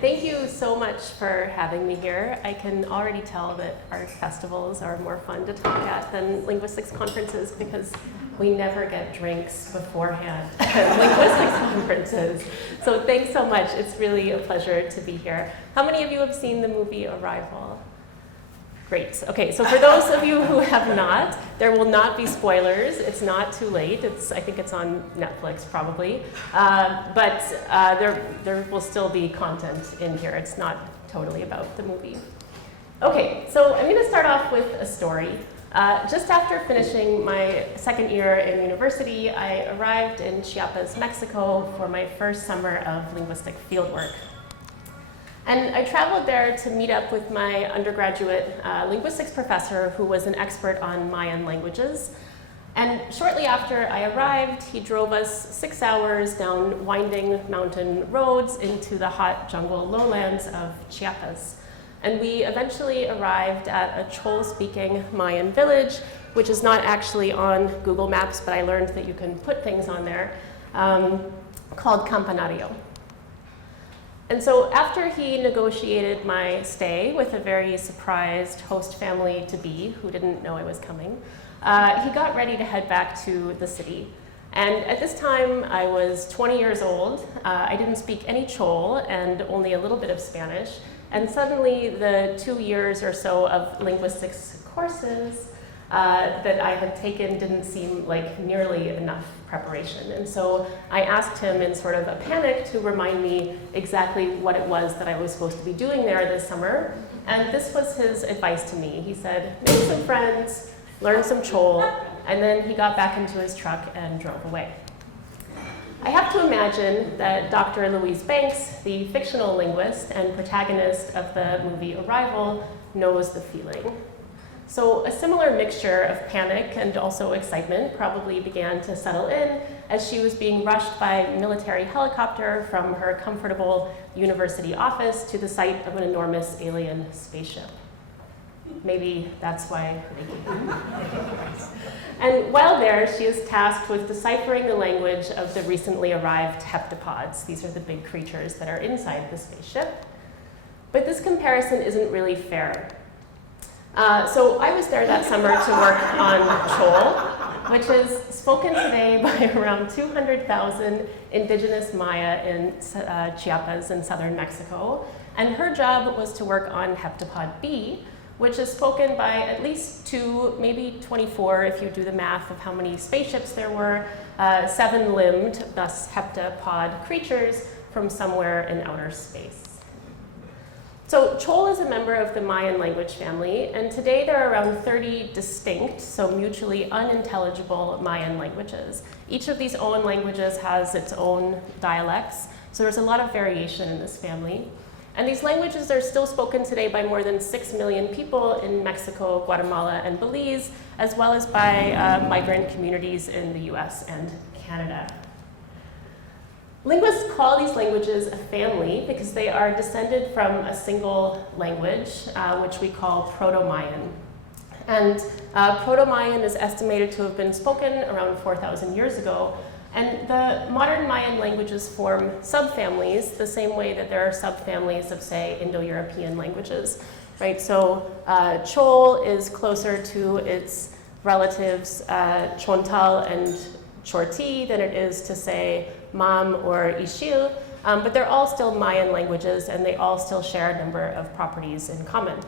Thank you so much for having me here. I can already tell that art festivals are more fun to talk at than linguistics conferences because we never get drinks beforehand at linguistics conferences. So thanks so much. It's really a pleasure to be here. How many of you have seen the movie Arrival? Great. Okay, so for those of you who have not, there will not be spoilers. It's not too late. I think it's on Netflix probably. But there will still be content in here. It's not totally about the movie. Okay, so I'm going to start off with a story. Just after finishing my second year in university, I arrived in Chiapas, Mexico for my first summer of linguistic fieldwork. And I traveled there to meet up with my undergraduate linguistics professor who was an expert on Mayan languages. And shortly after I arrived, he drove us 6 hours down winding mountain roads into the hot jungle lowlands of Chiapas. And we eventually arrived at a Chol-speaking Mayan village, which is not actually on Google Maps, but I learned that you can put things on there, called Campanario. And so after he negotiated my stay with a very surprised host family-to-be who didn't know I was coming, he got ready to head back to the city. And at this time, I was 20 years old. I didn't speak any Chol and only a little bit of Spanish. And suddenly, the 2 years or so of linguistics courses that I had taken didn't seem like nearly enough preparation. And so I asked him in sort of a panic to remind me exactly what it was that I was supposed to be doing there this summer. And this was his advice to me. He said, make some friends, learn some Chol, and then he got back into his truck and drove away. I have to imagine that Dr. Louise Banks, the fictional linguist and protagonist of the movie Arrival, knows the feeling. So a similar mixture of panic and also excitement probably began to settle in as she was being rushed by military helicopter from her comfortable university office to the site of an enormous alien spaceship. Maybe that's why they came. And while there, she is tasked with deciphering the language of the recently arrived Heptapods. These are the big creatures that are inside the spaceship. But this comparison isn't really fair. So I was there that summer to work on Chol, which is spoken today by around 200,000 indigenous Maya in Chiapas in southern Mexico. And her job was to work on Heptapod B, which is spoken by at least 2, maybe 24 if you do the math of how many spaceships there were, 7-limbed, thus heptapod creatures from somewhere in outer space. So Chol is a member of the Mayan language family, and today there are around 30 distinct, so mutually unintelligible Mayan languages. Each of these own languages has its own dialects, so there's a lot of variation in this family. And these languages are still spoken today by more than 6 million people in Mexico, Guatemala, and Belize, as well as by migrant communities in the US and Canada. Linguists call these languages a family because they are descended from a single language, which we call Proto-Mayan. And Proto-Mayan is estimated to have been spoken around 4,000 years ago. And the modern Mayan languages form subfamilies the same way that there are subfamilies of, say, Indo-European languages, right? So Chol is closer to its relatives Chontal and Chorti than it is to, say, Mam or Ixil, but they're all still Mayan languages and they all still share a number of properties in common.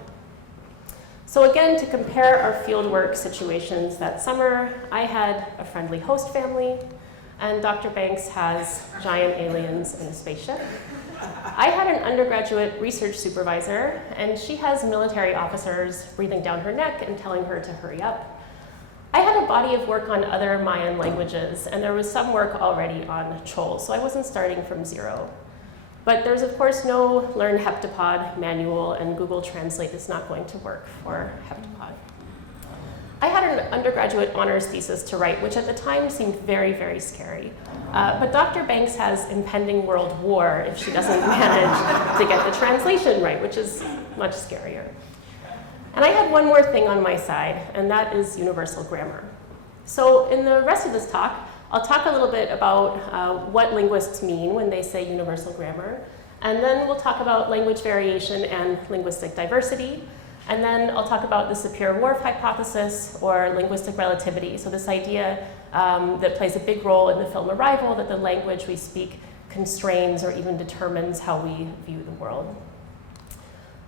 So again, to compare our fieldwork situations that summer, I had a friendly host family, and Dr. Banks has giant aliens in a spaceship. I had an undergraduate research supervisor, and she has military officers breathing down her neck and telling her to hurry up. I had a body of work on other Mayan languages, and there was some work already on Chol, so I wasn't starting from zero. But there's, of course, no Learn Heptapod manual, and Google Translate is not going to work for Heptapod. I had an undergraduate honors thesis to write, which at the time seemed very, very scary. But Dr. Banks has impending world war if she doesn't manage to get the translation right, which is much scarier. And I had one more thing on my side, and that is universal grammar. So in the rest of this talk, I'll talk a little bit about what linguists mean when they say universal grammar, And then we'll talk about language variation and linguistic diversity. And then I'll talk about the Sapir-Warf hypothesis, or linguistic relativity. So this idea that plays a big role in the film Arrival, that the language we speak constrains or even determines how we view the world.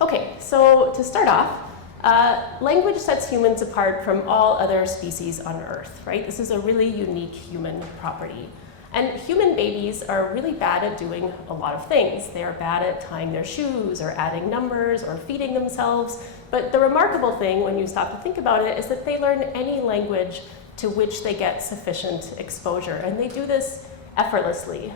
Okay, so to start off, language sets humans apart from all other species on Earth, right? This is a really unique human property. And human babies are really bad at doing a lot of things. They are bad at tying their shoes or adding numbers or feeding themselves. But the remarkable thing when you stop to think about it is that they learn any language to which they get sufficient exposure. And they do this effortlessly.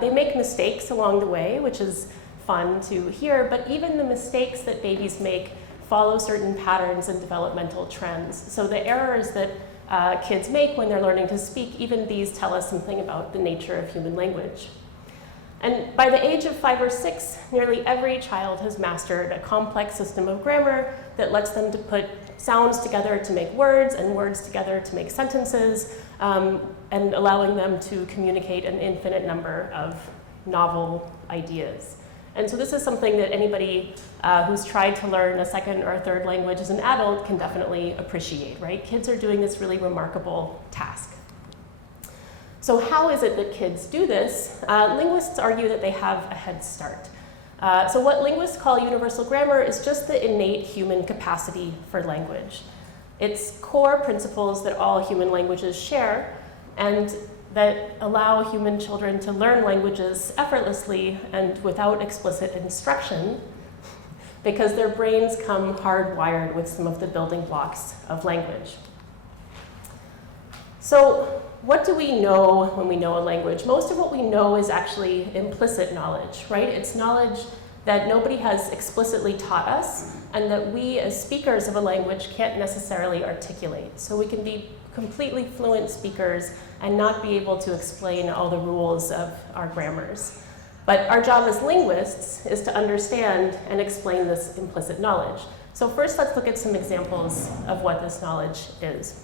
They make mistakes along the way, which is fun to hear, but even the mistakes that babies make follow certain patterns and developmental trends. So the errors that kids make when they're learning to speak, even these tell us something about the nature of human language. And by the age of 5 or 6, nearly every child has mastered a complex system of grammar that lets them to put sounds together to make words and words together to make sentences, and allowing them to communicate an infinite number of novel ideas. And so this is something that anybody who's tried to learn a second or a third language as an adult can definitely appreciate, right? Kids are doing this really remarkable task. So how is it that kids do this? Linguists argue that they have a head start. So what linguists call universal grammar is just the innate human capacity for language. It's core principles that all human languages share, and that allow human children to learn languages effortlessly and without explicit instruction, because their brains come hardwired with some of the building blocks of language. So what do we know when we know a language? Most of what we know is actually implicit knowledge, right? It's knowledge that nobody has explicitly taught us and that we as speakers of a language can't necessarily articulate. So we can be completely fluent speakers and not be able to explain all the rules of our grammars. But our job as linguists is to understand and explain this implicit knowledge. So first, let's look at some examples of what this knowledge is.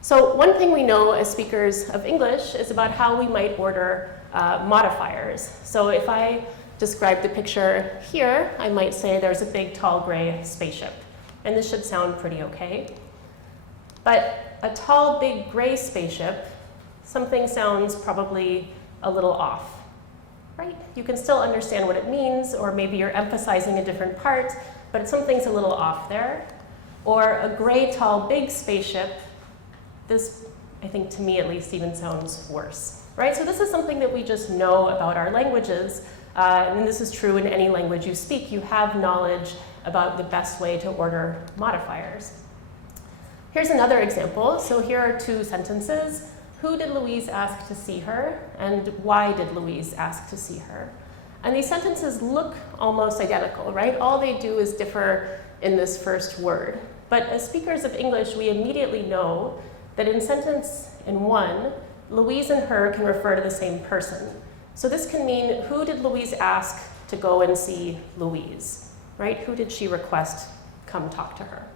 So one thing we know as speakers of English is about how we might order modifiers. So if I describe the picture here, I might say there's a big, tall, gray spaceship. And this should sound pretty okay. But a tall, big, gray spaceship, something sounds probably a little off, right? You can still understand what it means, or maybe you're emphasizing a different part, but something's a little off there. Or a gray, tall, big spaceship, this, I think to me at least, even sounds worse, right? So this is something that we just know about our languages, and this is true in any language you speak. You have knowledge about the best way to order modifiers. Here's another example. So here are two sentences. Who did Louise ask to see her? And why did Louise ask to see her? And these sentences look almost identical, right? All they do is differ in this first word. But as speakers of English, we immediately know that in sentence in 1, Louise and her can refer to the same person. So this can mean, who did Louise ask to go and see Louise, right? Who did she request come talk to her?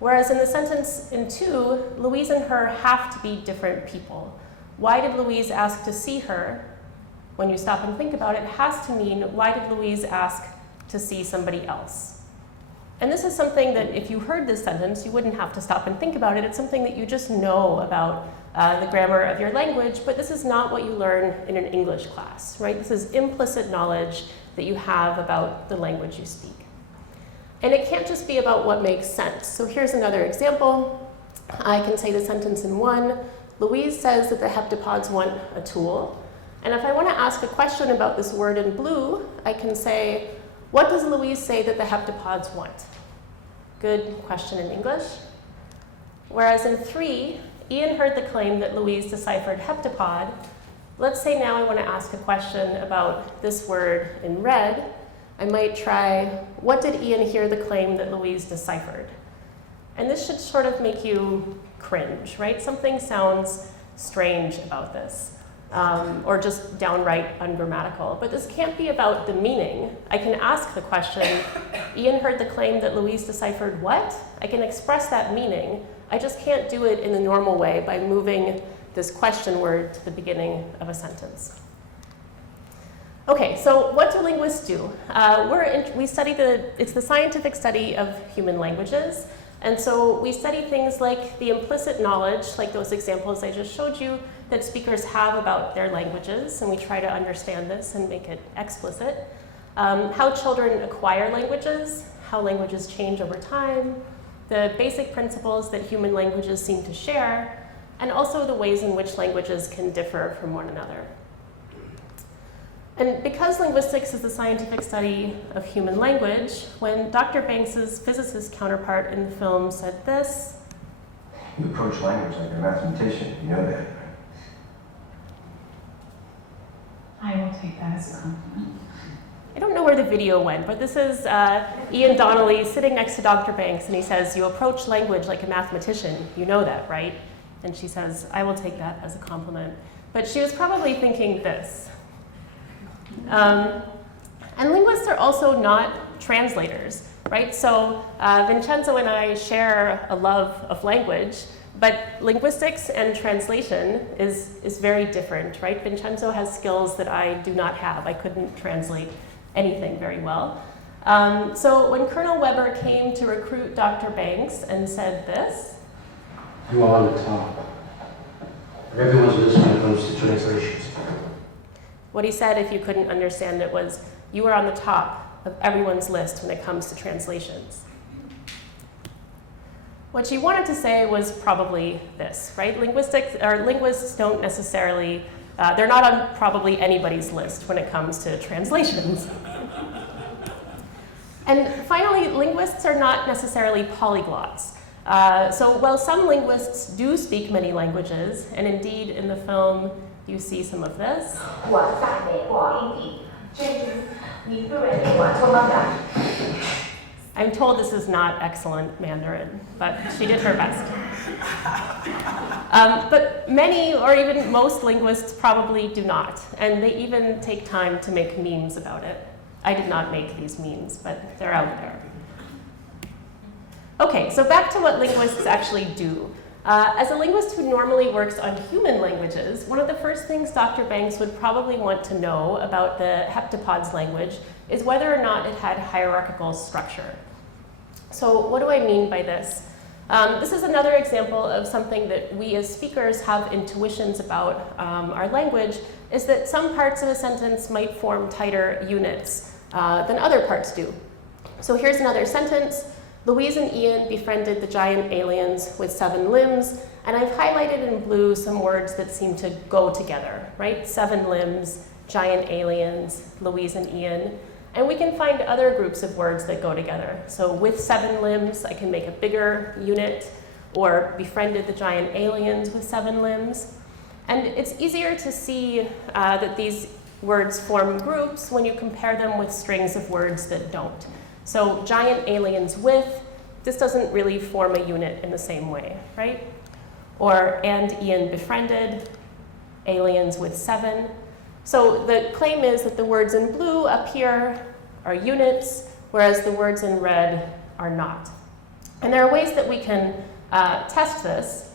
Whereas in the sentence in 2, Louise and her have to be different people. Why did Louise ask to see her? When you stop and think about it, it has to mean, why did Louise ask to see somebody else? And this is something that if you heard this sentence, you wouldn't have to stop and think about it. It's something that you just know about the grammar of your language, but this is not what you learn in an English class, right? This is implicit knowledge that you have about the language you speak. And it can't just be about what makes sense. So here's another example. I can say the sentence in 1. Louise says that the heptapods want a tool. And if I want to ask a question about this word in blue, I can say, what does Louise say that the heptapods want? Good question in English. Whereas in 3, Ian heard the claim that Louise deciphered heptapod. Let's say now I want to ask a question about this word in red. I might try, what did Ian hear the claim that Louise deciphered? And this should sort of make you cringe, right? Something sounds strange about this, or just downright ungrammatical. But this can't be about the meaning. I can ask the question, Ian heard the claim that Louise deciphered what? I can express that meaning. I just can't do it in the normal way by moving this question word to the beginning of a sentence. Okay, so what do linguists do? We study it's the scientific study of human languages. And so we study things like the implicit knowledge, like those examples I just showed you, that speakers have about their languages, and we try to understand this and make it explicit. How children acquire languages, how languages change over time, the basic principles that human languages seem to share, and also the ways in which languages can differ from one another. And because linguistics is the scientific study of human language, when Dr. Banks's physicist counterpart in the film said this, "You approach language like a mathematician, you know that, right?" I will take that as a compliment. I don't know where the video went, but this is Ian Donnelly sitting next to Dr. Banks, and he says, "You approach language like a mathematician, you know that, right?" And she says, "I will take that as a compliment." But she was probably thinking this. And linguists are also not translators, right? So Vincenzo and I share a love of language, but linguistics and translation is very different, right? Vincenzo has skills that I do not have. I couldn't translate anything very well. So when Colonel Weber came to recruit Dr. Banks and said this, "You are on the top. Everyone's listening when it comes to translations." what he said, if you couldn't understand it, was, "You are on the top of everyone's list when it comes to translations." What she wanted to say was probably this, right? Linguists don't necessarily, they're not on probably anybody's list when it comes to translations. And finally, linguists are not necessarily polyglots. So while some linguists do speak many languages, and indeed in the film you see some of this, I'm told this is not excellent Mandarin, but she did her best. But many, or even most linguists probably do not, and they even take time to make memes about it. I did not make these memes, but they're out there. Okay, so back to what linguists actually do. As a linguist who normally works on human languages, one of the first things Dr. Banks would probably want to know about the Heptapods language is whether or not it had hierarchical structure. So what do I mean by this? This is another example of something that we as speakers have intuitions about our language, is that some parts of a sentence might form tighter units than other parts do. So here's another sentence. Louise and Ian befriended the giant aliens with 7 limbs, and I've highlighted in blue some words that seem to go together, right? 7 limbs, giant aliens, Louise and Ian. And we can find other groups of words that go together. So with 7 limbs, I can make a bigger unit, or befriended the giant aliens with 7 limbs. And it's easier to see that these words form groups when you compare them with strings of words that don't. So giant aliens with, this doesn't really form a unit in the same way, right? Or and Ian befriended, aliens with 7. So the claim is that the words in blue up here are units, whereas the words in red are not. And there are ways that we can test this.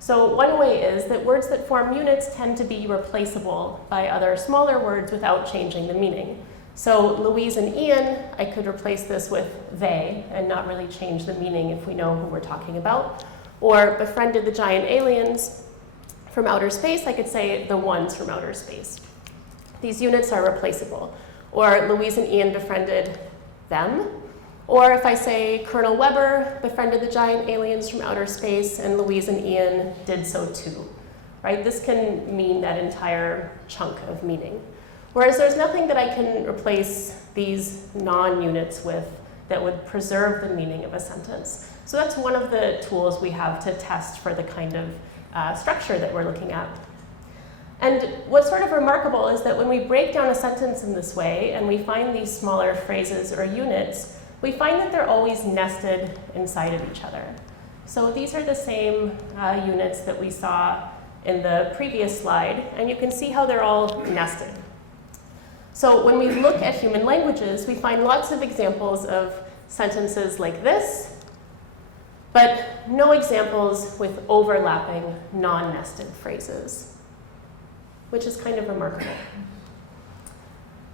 So one way is that words that form units tend to be replaceable by other smaller words without changing the meaning. So Louise and Ian, I could replace this with they and not really change the meaning if we know who we're talking about. Or befriended the giant aliens from outer space, I could say the ones from outer space. These units are replaceable. Or Louise and Ian befriended them. Or if I say Colonel Weber befriended the giant aliens from outer space and Louise and Ian did so too, right? This can mean that entire chunk of meaning. Whereas there's nothing that I can replace these non-units with that would preserve the meaning of a sentence. So that's one of the tools we have to test for the kind of structure that we're looking at. And what's sort of remarkable is that when we break down a sentence in this way and we find these smaller phrases or units, we find that they're always nested inside of each other. So these are the same units that we saw in the previous slide, and you can see how they're all nested. So when we look at human languages, we find lots of examples of sentences like this, but no examples with overlapping, non-nested phrases, which is kind of remarkable.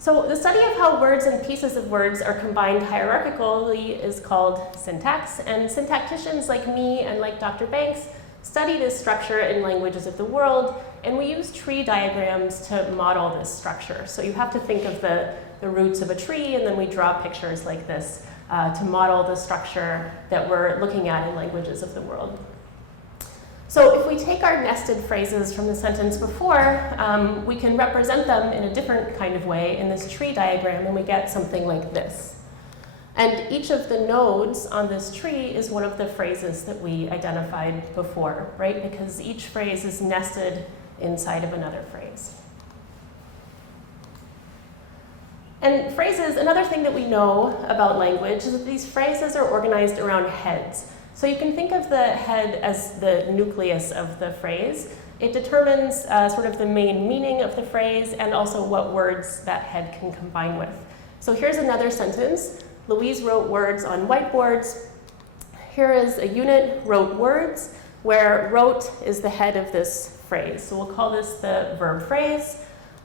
So the study of how words and pieces of words are combined hierarchically is called syntax, and syntacticians like me and like Dr. Banks study this structure in languages of the world, and we use tree diagrams to model this structure. So you have to think of the roots of a tree, and then we draw pictures like this to model the structure that we're looking at in languages of the world. So if we take our nested phrases from the sentence before, we can represent them in a different kind of way in this tree diagram, and we get something like this. And each of the nodes on this tree is one of the phrases that we identified before, right? Because each phrase is nested inside of another phrase. And phrases, another thing that we know about language is that these phrases are organized around heads. So you can think of the head as the nucleus of the phrase. It determines sort of the main meaning of the phrase and also what words that head can combine with. So here's another sentence. Louise wrote words on whiteboards. Here is a unit, wrote words, where wrote is the head of this phrase. So we'll call this the verb phrase.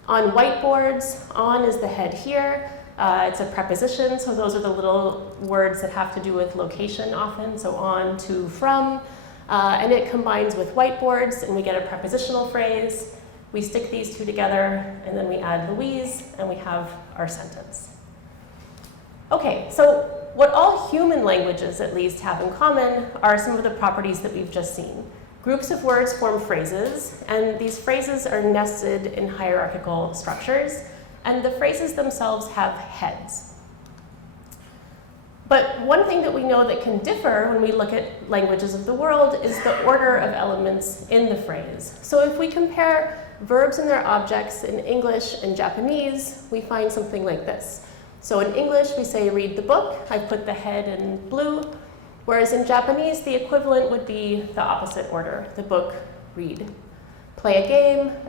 On whiteboards, on is the head here. It's a preposition, so those are the little words that have to do with location often, so on, to, from. And it combines with whiteboards, and we get a prepositional phrase. We stick these two together, and then we add Louise, and we have our sentence. Okay, so what all human languages at least have in common are some of the properties that we've just seen. Groups of words form phrases, and these phrases are nested in hierarchical structures, and the phrases themselves have heads. But one thing that we know that can differ when we look at languages of the world is the order of elements in the phrase. So if we compare verbs and their objects in English and Japanese, we find something like this. So in English, we say read the book. I put the head in blue. Whereas in Japanese, the equivalent would be the opposite order, the book, read. Play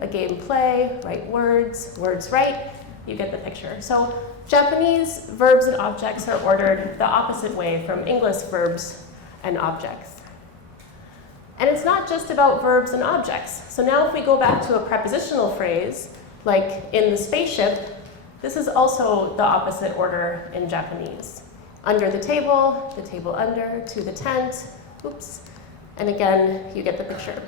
a game play, write words, words write, you get the picture. So Japanese verbs and objects are ordered the opposite way from English verbs and objects. And it's not just about verbs and objects. So now if we go back to a prepositional phrase, like in the spaceship, this is also the opposite order in Japanese. Under the table under, to the tent, oops, and again, you get the picture.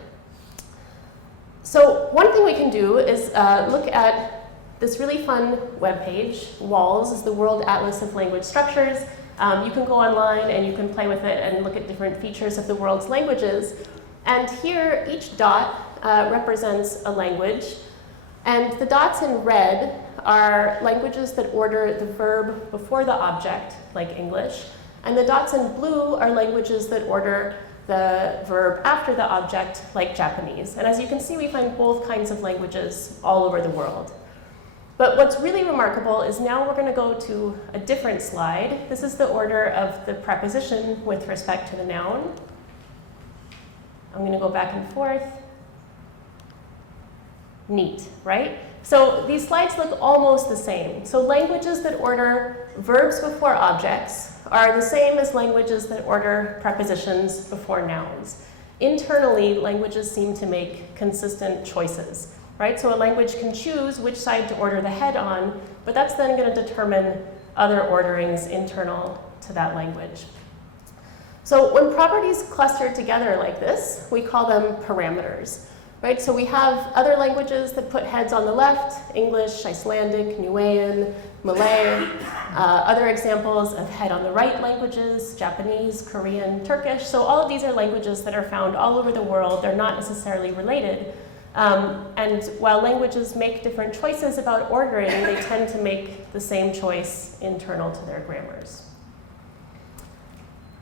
So one thing we can do is look at this really fun webpage. WALS is the World Atlas of Language Structures. You can go online and you can play with it and look at different features of the world's languages. And here, each dot represents a language. And the dots in red are languages that order the verb before the object, like English. And the dots in blue are languages that order the verb after the object, like Japanese. And as you can see, we find both kinds of languages all over the world. But what's really remarkable is now we're going to go to a different slide. This is the order of the preposition with respect to the noun. I'm going to go back and forth. Neat, right? So these slides look almost the same. So languages that order verbs before objects are the same as languages that order prepositions before nouns. Internally, languages seem to make consistent choices, right? So a language can choose which side to order the head on, but that's then going to determine other orderings internal to that language. So when properties cluster together like this, we call them parameters. Right, so we have other languages that put heads on the left, English, Icelandic, Niuean, Malay. Other examples of head on the right languages, Japanese, Korean, Turkish. So all of these are languages that are found all over the world. They're not necessarily related. And while languages make different choices about ordering, they tend to make the same choice internal to their grammars.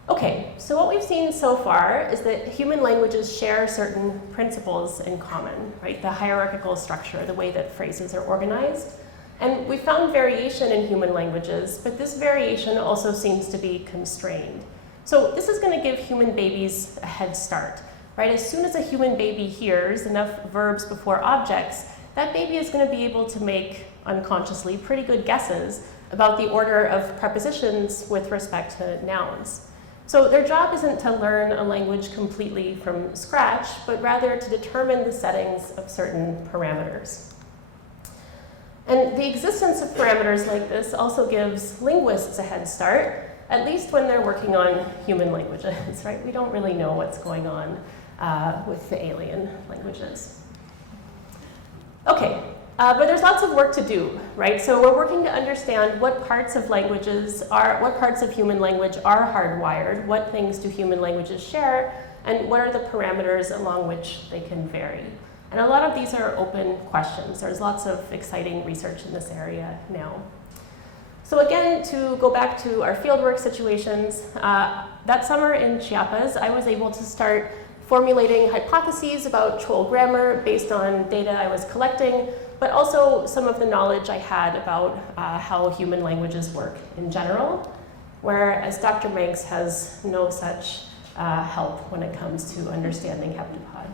Okay, so what we've seen so far is that human languages share certain principles in common, right? The hierarchical structure, the way that phrases are organized. And we found variation in human languages, but this variation also seems to be constrained. So this is going to give human babies a head start, right? As soon as a human baby hears enough verbs before objects, that baby is going to be able to make, unconsciously, pretty good guesses about the order of prepositions with respect to nouns. So their job isn't to learn a language completely from scratch, but rather to determine the settings of certain parameters. And the existence of parameters like this also gives linguists a head start, at least when they're working on human languages, right? We don't really know what's going on with the alien languages. Okay, but there's lots of work to do, right? So we're working to understand what parts of human language are hardwired, what things do human languages share, and what are the parameters along which they can vary. And a lot of these are open questions. There's lots of exciting research in this area now. So again, to go back to our fieldwork situations, that summer in Chiapas, I was able to start formulating hypotheses about Chol grammar based on data I was collecting, but also some of the knowledge I had about how human languages work in general, whereas Dr. Banks has no such help when it comes to understanding heptapod.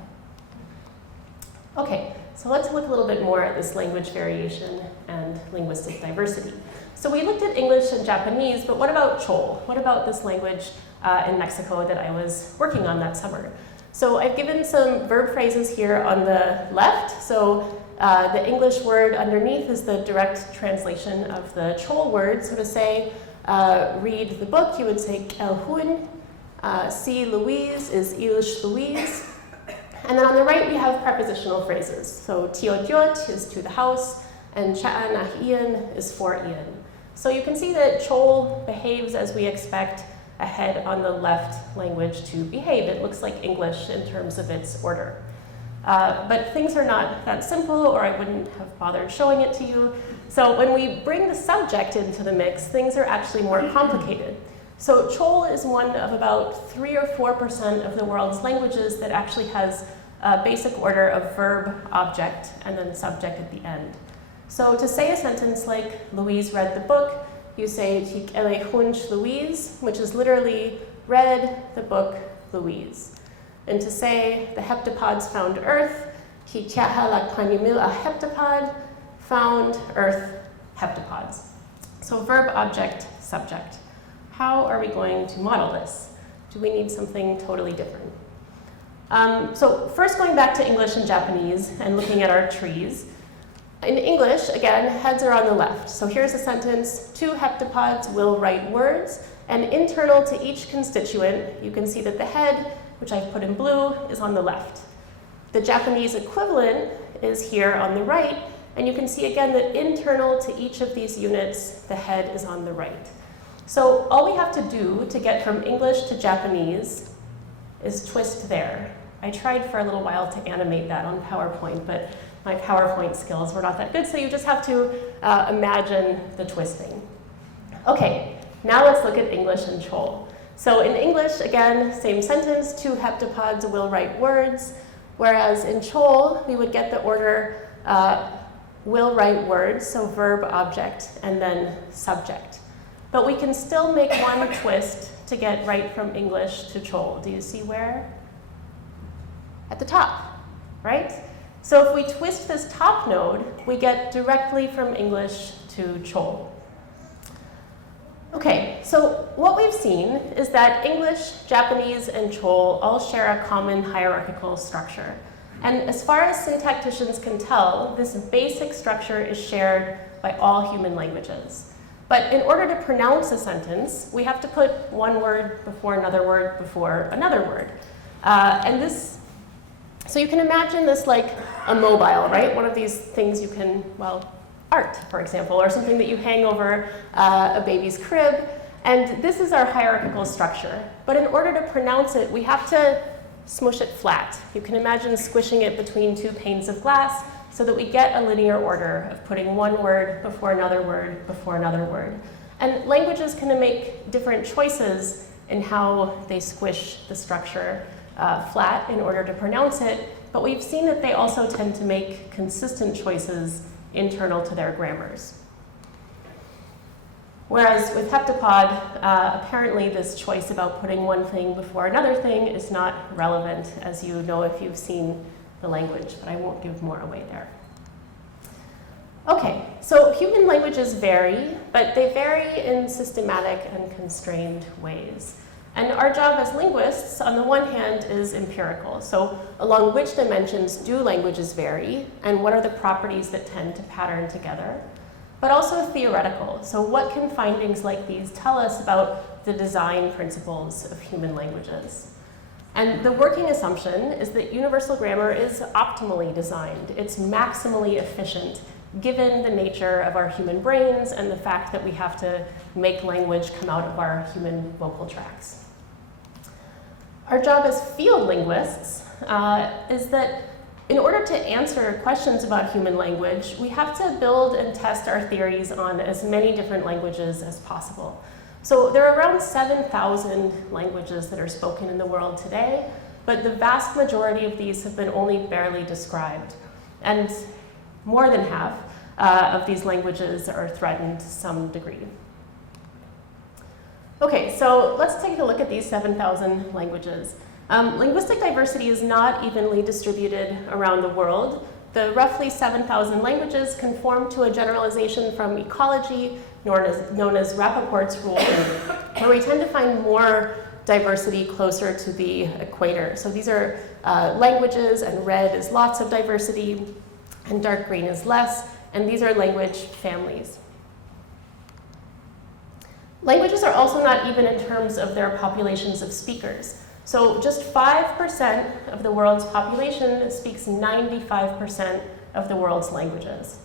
Okay, so let's look a little bit more at this language variation and linguistic diversity. So we looked at English and Japanese, but what about Chol? What about this language in Mexico that I was working on that summer? So I've given some verb phrases here on the left. So the English word underneath is the direct translation of the Chol word. So to say, read the book, you would say el hun. See Louise is Ilish Louise. And then on the right, we have prepositional phrases. So tio diot is to the house, and cha'an ah Ian is for Ian. So you can see that Chol behaves as we expect a head on the left language to behave. It looks like English in terms of its order. But things are not that simple, or I wouldn't have bothered showing it to you. So when we bring the subject into the mix, things are actually more complicated. So Chol is one of about 3 or 4% of the world's languages that actually has a basic order of verb, object, and then subject at the end. So to say a sentence like, Louise read the book, you say, Tik ele hunch Louise, which is literally, read the book, Louise. And to say, the heptapods found Earth, ki tiaha la panyumil a heptapod, found Earth, heptapods. So verb, object, subject. How are we going to model this? Do we need something totally different? So first going back to English and Japanese and looking at our trees. In English, again, heads are on the left. So here's a sentence, 2 heptapods will write words, and internal to each constituent, you can see that the head, which I've put in blue, is on the left. The Japanese equivalent is here on the right, and you can see again that internal to each of these units, the head is on the right. So all we have to do to get from English to Japanese is twist there. I tried for a little while to animate that on PowerPoint, but my PowerPoint skills were not that good, so you just have to imagine the twisting. Okay, now let's look at English and Chol. So in English, again, same sentence, 2 heptapods will write words, whereas in Chol, we would get the order will write words, so verb, object, and then subject. But we can still make one twist to get right from English to Chol. Do you see where? At the top, right? So if we twist this top node, we get directly from English to Chol. Okay, so what we've seen is that English, Japanese, and Chol all share a common hierarchical structure. And as far as syntacticians can tell, this basic structure is shared by all human languages. But in order to pronounce a sentence, we have to put one word before another word before another word. So you can imagine this like a mobile, right? One of these things you can, well, art, for example, or something that you hang over a baby's crib. And this is our hierarchical structure. But in order to pronounce it, we have to smush it flat. You can imagine squishing it between 2 panes of glass so that we get a linear order of putting one word before another word before another word. And languages can make different choices in how they squish the structure flat in order to pronounce it, but we've seen that they also tend to make consistent choices internal to their grammars. Whereas with heptapod, apparently this choice about putting one thing before another thing is not relevant, as you know if you've seen the language, but I won't give more away there. Okay, so human languages vary, but they vary in systematic and constrained ways. And our job as linguists, on the one hand, is empirical. So along which dimensions do languages vary, and what are the properties that tend to pattern together? But also theoretical. So what can findings like these tell us about the design principles of human languages? And the working assumption is that universal grammar is optimally designed. It's maximally efficient, given the nature of our human brains and the fact that we have to make language come out of our human vocal tracts. Our job as field linguists is that in order to answer questions about human language, we have to build and test our theories on as many different languages as possible. So there are around 7,000 languages that are spoken in the world today, but the vast majority of these have been only barely described. And more than half of these languages are threatened to some degree. Okay, so let's take a look at these 7,000 languages. Linguistic diversity is not evenly distributed around the world. The roughly 7,000 languages conform to a generalization from ecology known as Rappaport's rule, where we tend to find more diversity closer to the equator. So these are languages, and red is lots of diversity, and dark green is less, and these are language families. Languages are also not even in terms of their populations of speakers. So just 5% of the world's population speaks 95% of the world's languages.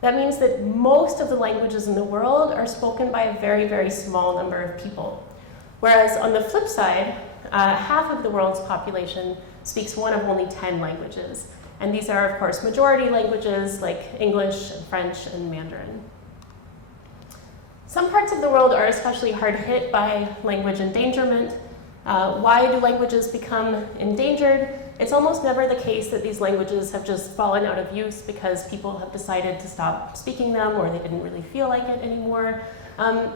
That means that most of the languages in the world are spoken by a very, very small number of people. Whereas on the flip side, half of the world's population speaks one of only 10 languages. And these are, of course, majority languages like English, and French, and Mandarin. Some parts of the world are especially hard hit by language endangerment. Why do languages become endangered? It's almost never the case that these languages have just fallen out of use because people have decided to stop speaking them or they didn't really feel like it anymore.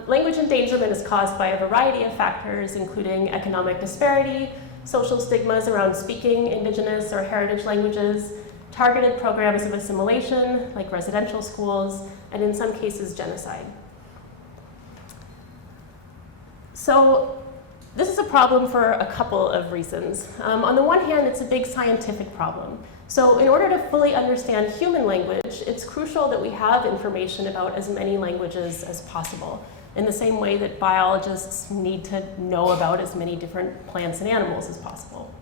Language endangerment is caused by a variety of factors, including economic disparity, social stigmas around speaking indigenous or heritage languages, targeted programs of assimilation, like residential schools, and in some cases, genocide. So this is a problem for a couple of reasons. On the one hand, it's a big scientific problem. So in order to fully understand human language, it's crucial that we have information about as many languages as possible, in the same way that biologists need to know about as many different plants and animals as possible.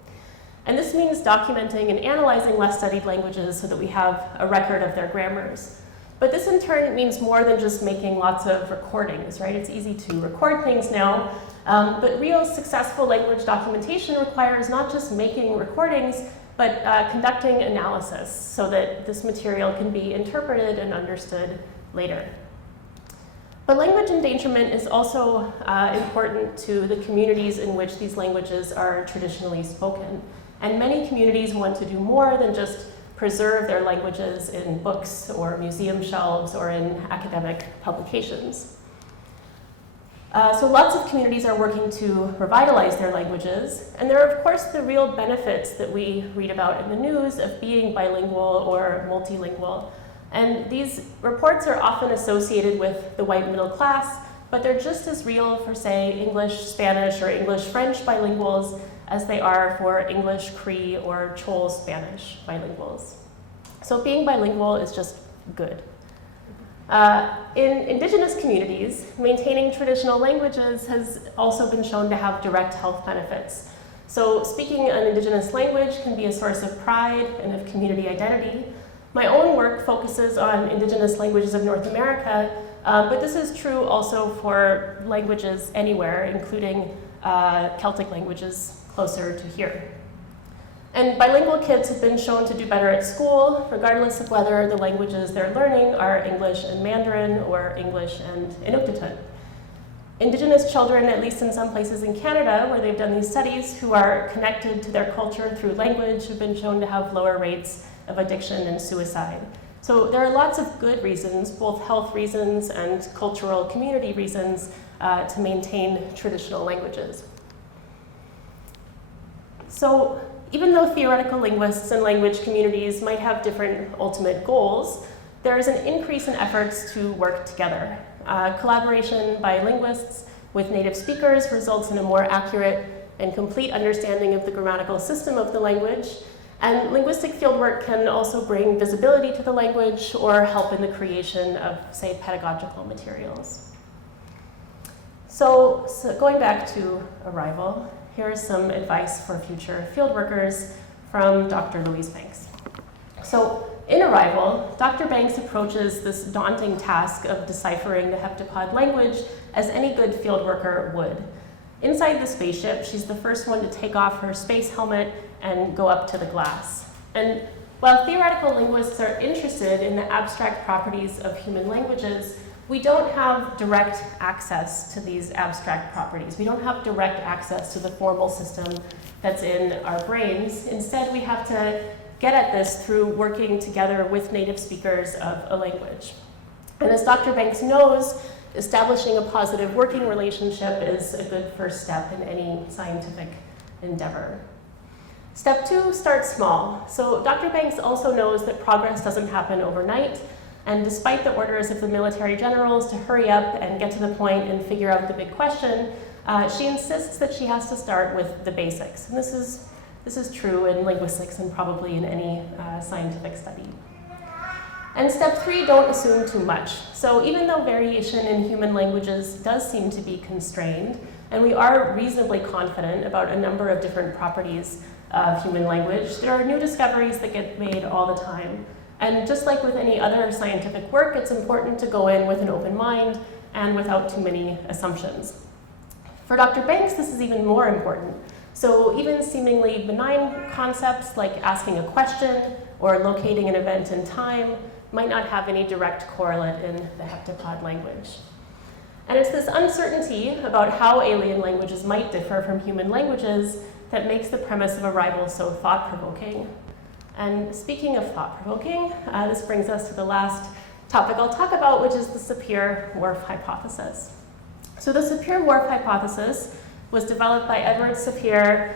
And this means documenting and analyzing less studied languages so that we have a record of their grammars. But this in turn means more than just making lots of recordings, right? It's easy to record things now, but real successful language documentation requires not just making recordings, but conducting analysis so that this material can be interpreted and understood later. But language endangerment is also important to the communities in which these languages are traditionally spoken. And many communities want to do more than just preserve their languages in books or museum shelves or in academic publications. So lots of communities are working to revitalize their languages, and there are of course the real benefits that we read about in the news of being bilingual or multilingual. And these reports are often associated with the white middle class, but they're just as real for, say, English, Spanish, or English, French bilinguals as they are for English, Cree, or Chol Spanish bilinguals. So being bilingual is just good. In indigenous communities, maintaining traditional languages has also been shown to have direct health benefits. So speaking an indigenous language can be a source of pride and of community identity. My own work focuses on indigenous languages of North America, but this is true also for languages anywhere, including Celtic languages closer to here. And bilingual kids have been shown to do better at school, regardless of whether the languages they're learning are English and Mandarin or English and Inuktitut. Indigenous children, at least in some places in Canada where they've done these studies, who are connected to their culture through language have been shown to have lower rates of addiction and suicide. So there are lots of good reasons, both health reasons and cultural community reasons, to maintain traditional languages. So even though theoretical linguists and language communities might have different ultimate goals, there is an increase in efforts to work together. Collaboration by linguists with native speakers results in a more accurate and complete understanding of the grammatical system of the language. And linguistic fieldwork can also bring visibility to the language or help in the creation of, say, pedagogical materials. So going back to Arrival, here is some advice for future fieldworkers from Dr. Louise Banks. So in Arrival, Dr. Banks approaches this daunting task of deciphering the heptapod language as any good fieldworker would. Inside the spaceship, she's the first one to take off her space helmet and go up to the glass. And while theoretical linguists are interested in the abstract properties of human languages, we don't have direct access to these abstract properties. We don't have direct access to the formal system that's in our brains. Instead, we have to get at this through working together with native speakers of a language. And as Dr. Banks knows, establishing a positive working relationship is a good first step in any scientific endeavor. Step 2, start small. So Dr. Banks also knows that progress doesn't happen overnight, and despite the orders of the military generals to hurry up and get to the point and figure out the big question, she insists that she has to start with the basics. And this is true in linguistics and probably in any scientific study. And step 3, don't assume too much. So even though variation in human languages does seem to be constrained, and we are reasonably confident about a number of different properties of human language, there are new discoveries that get made all the time. And just like with any other scientific work, it's important to go in with an open mind and without too many assumptions. For Dr. Banks, this is even more important. So even seemingly benign concepts like asking a question or locating an event in time might not have any direct correlate in the heptapod language. And it's this uncertainty about how alien languages might differ from human languages that makes the premise of Arrival so thought-provoking. And speaking of thought-provoking, this brings us to the last topic I'll talk about, which is the Sapir-Warf hypothesis. So the Sapir-Warf hypothesis was developed by Edward Sapir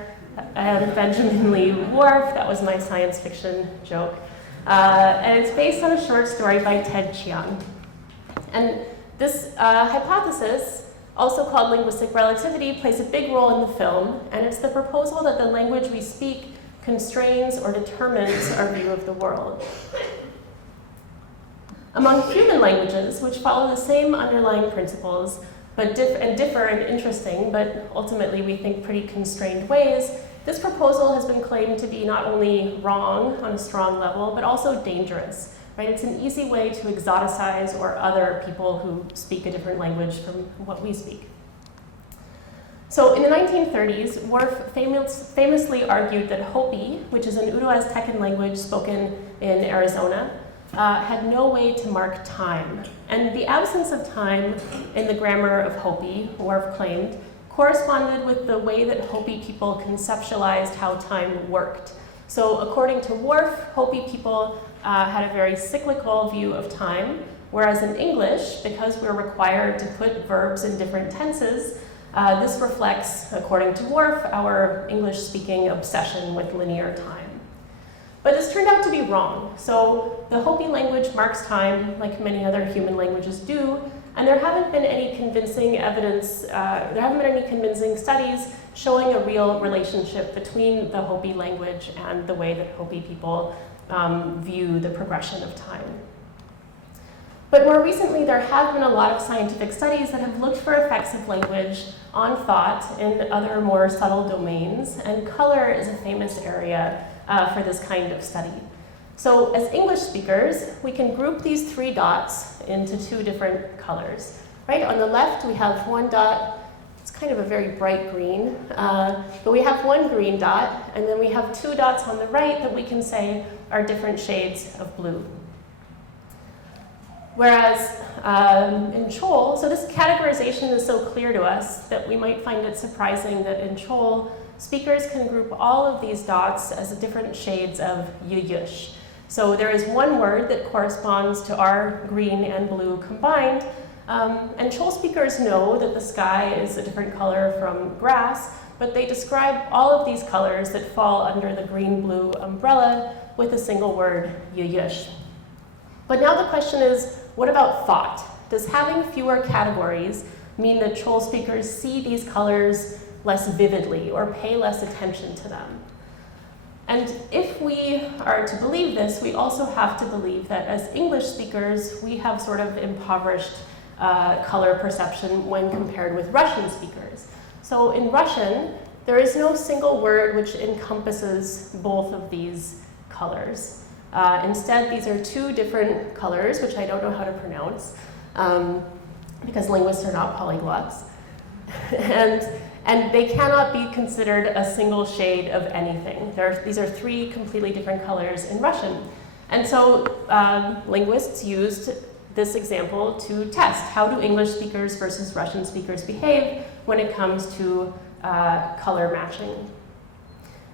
and Benjamin Lee Warf. That was my science fiction joke. And it's based on a short story by Ted Chiang. And this hypothesis, also called linguistic relativity, plays a big role in the film, and it's the proposal that the language we speak constrains or determines our view of the world. Among human languages, which follow the same underlying principles, but differ in interesting, but ultimately we think pretty constrained ways, this proposal has been claimed to be not only wrong on a strong level, but also dangerous. Right? It's an easy way to exoticize or other people who speak a different language from what we speak. So in the 1930s, Warf famously argued that Hopi, which is an Uto-Aztecan language spoken in Arizona, had no way to mark time. And the absence of time in the grammar of Hopi, Warf claimed, corresponded with the way that Hopi people conceptualized how time worked. So according to Warf, Hopi people had a very cyclical view of time, whereas in English, because we're required to put verbs in different tenses, this reflects, according to Warf, our English-speaking obsession with linear time. But this turned out to be wrong. So the Hopi language marks time like many other human languages do, and there haven't been any convincing evidence, there haven't been any convincing studies showing a real relationship between the Hopi language and the way that Hopi people view the progression of time. But more recently, there have been a lot of scientific studies that have looked for effects of language on thought in other more subtle domains, and color is a famous area for this kind of study. So as English speakers, we can group these 3 dots into 2 different colors. Right, on the left, we have 1 dot. It's kind of a very bright green, but we have 1 green dot, and then we have 2 dots on the right that we can say are different shades of blue. Whereas in Chol, so this categorization is so clear to us that we might find it surprising that in Chol, speakers can group all of these dots as different shades of yuyush. So there is 1 word that corresponds to our green and blue combined, and Chol speakers know that the sky is a different color from grass, but they describe all of these colors that fall under the green-blue umbrella with a single word, yuyush. But now the question is, what about thought? Does having fewer categories mean that Chol speakers see these colors less vividly or pay less attention to them. And if we are to believe this, we also have to believe that as English speakers, we have sort of impoverished color perception when compared with Russian speakers. So in Russian, there is no single word which encompasses both of these colors. Instead, these are two different colors, which I don't know how to pronounce, because linguists are not polyglots. And they cannot be considered a single shade of anything. These are three completely different colors in Russian. And so linguists used this example to test how do English speakers versus Russian speakers behave when it comes to color matching.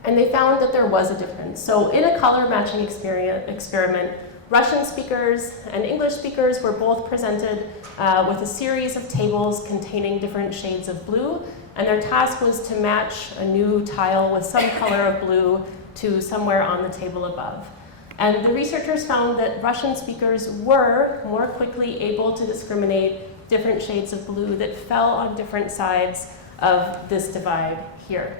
And they found that there was a difference. So in a color matching experiment, Russian speakers and English speakers were both presented with a series of tables containing different shades of blue, and their task was to match a new tile with some color of blue to somewhere on the table above. And the researchers found that Russian speakers were more quickly able to discriminate different shades of blue that fell on different sides of this divide here.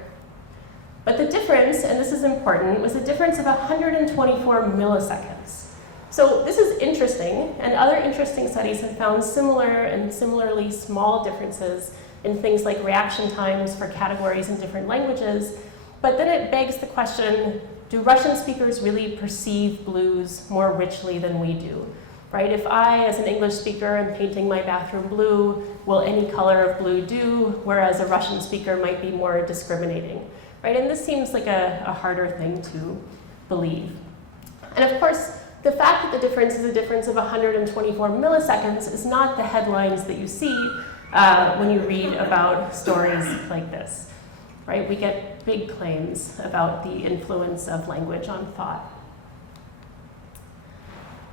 But the difference, and this is important, was a difference of 124 milliseconds. So this is interesting, and other interesting studies have found similar and similarly small differences in things like reaction times for categories in different languages. But then it begs the question, do Russian speakers really perceive blues more richly than we do? Right? If I, as an English speaker, am painting my bathroom blue, will any color of blue do? Whereas a Russian speaker might be more discriminating. Right? And this seems like a harder thing to believe. And of course, the fact that the difference is a difference of 124 milliseconds is not the headlines that you see when you read about stories like this. Right? We get big claims about the influence of language on thought.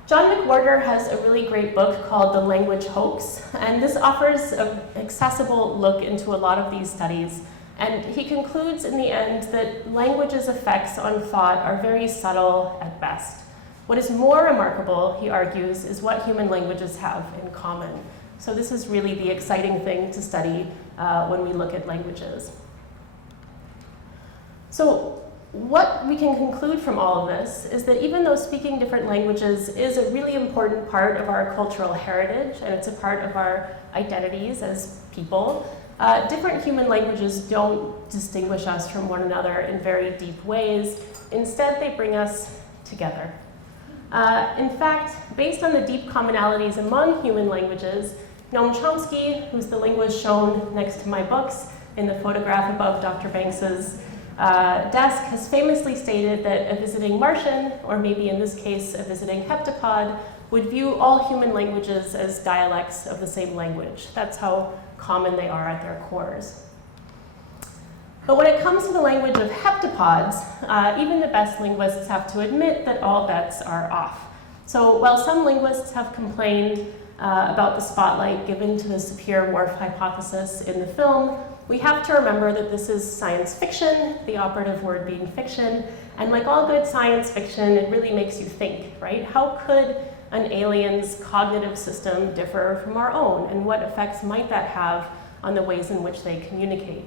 John McWhorter has a really great book called The Language Hoax, and this offers an accessible look into a lot of these studies. And he concludes in the end that language's effects on thought are very subtle at best. What is more remarkable, he argues, is what human languages have in common. So this is really the exciting thing to study when we look at languages. So what we can conclude from all of this is that even though speaking different languages is a really important part of our cultural heritage, and it's a part of our identities as people, different human languages don't distinguish us from one another in very deep ways. Instead, they bring us together. In fact, based on the deep commonalities among human languages, Noam Chomsky, who's the linguist shown next to my books in the photograph above Dr. Banks's desk, has famously stated that a visiting Martian, or maybe in this case a visiting heptapod, would view all human languages as dialects of the same language. That's how common they are at their cores. But when it comes to the language of heptapods, even the best linguists have to admit that all bets are off. So while some linguists have complained about the spotlight given to the Sapir-Warf hypothesis in the film, we have to remember that this is science fiction, the operative word being fiction, and like all good science fiction, it really makes you think, right? How could an alien's cognitive system differ from our own, and what effects might that have on the ways in which they communicate?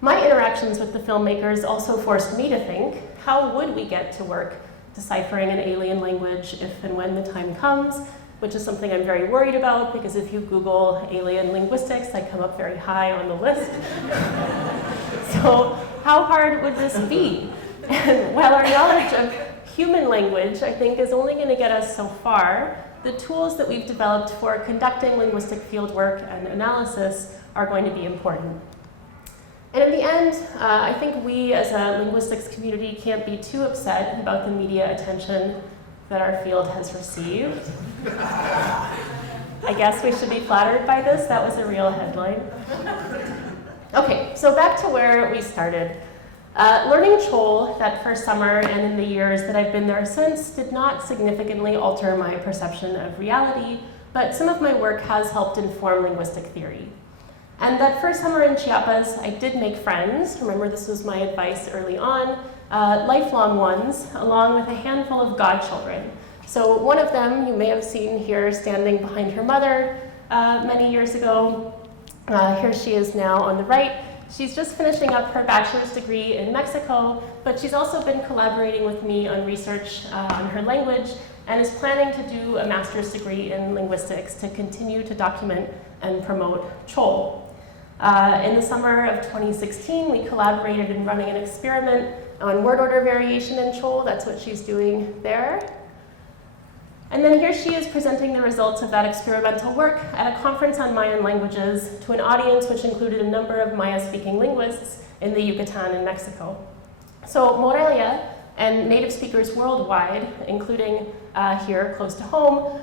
My interactions with the filmmakers also forced me to think, how would we get to work deciphering an alien language if and when the time comes? Which is something I'm very worried about, because if you Google alien linguistics, I come up very high on the list. So how hard would this be? And while our knowledge of human language, I think, is only going to get us so far, the tools that we've developed for conducting linguistic fieldwork and analysis are going to be important. And in the end, I think we as a linguistics community can't be too upset about the media attention that our field has received. I guess we should be flattered by this. That was a real headline. Okay, so back to where we started. Learning Chol that first summer and in the years that I've been there since did not significantly alter my perception of reality, but some of my work has helped inform linguistic theory. And that first summer in Chiapas, I did make friends. Remember, this was my advice early on. Lifelong ones, along with a handful of godchildren. So one of them, you may have seen here standing behind her mother, many years ago. Here she is now on the right. She's just finishing up her bachelor's degree in Mexico, but she's also been collaborating with me on research on her language and is planning to do a master's degree in linguistics to continue to document and promote Chol. In the summer of 2016, we collaborated in running an experiment on word order variation in Chol. That's what she's doing there. And then here she is presenting the results of that experimental work at a conference on Mayan languages to an audience which included a number of Maya-speaking linguists in the Yucatan in Mexico. So Morelia and native speakers worldwide, including here close to home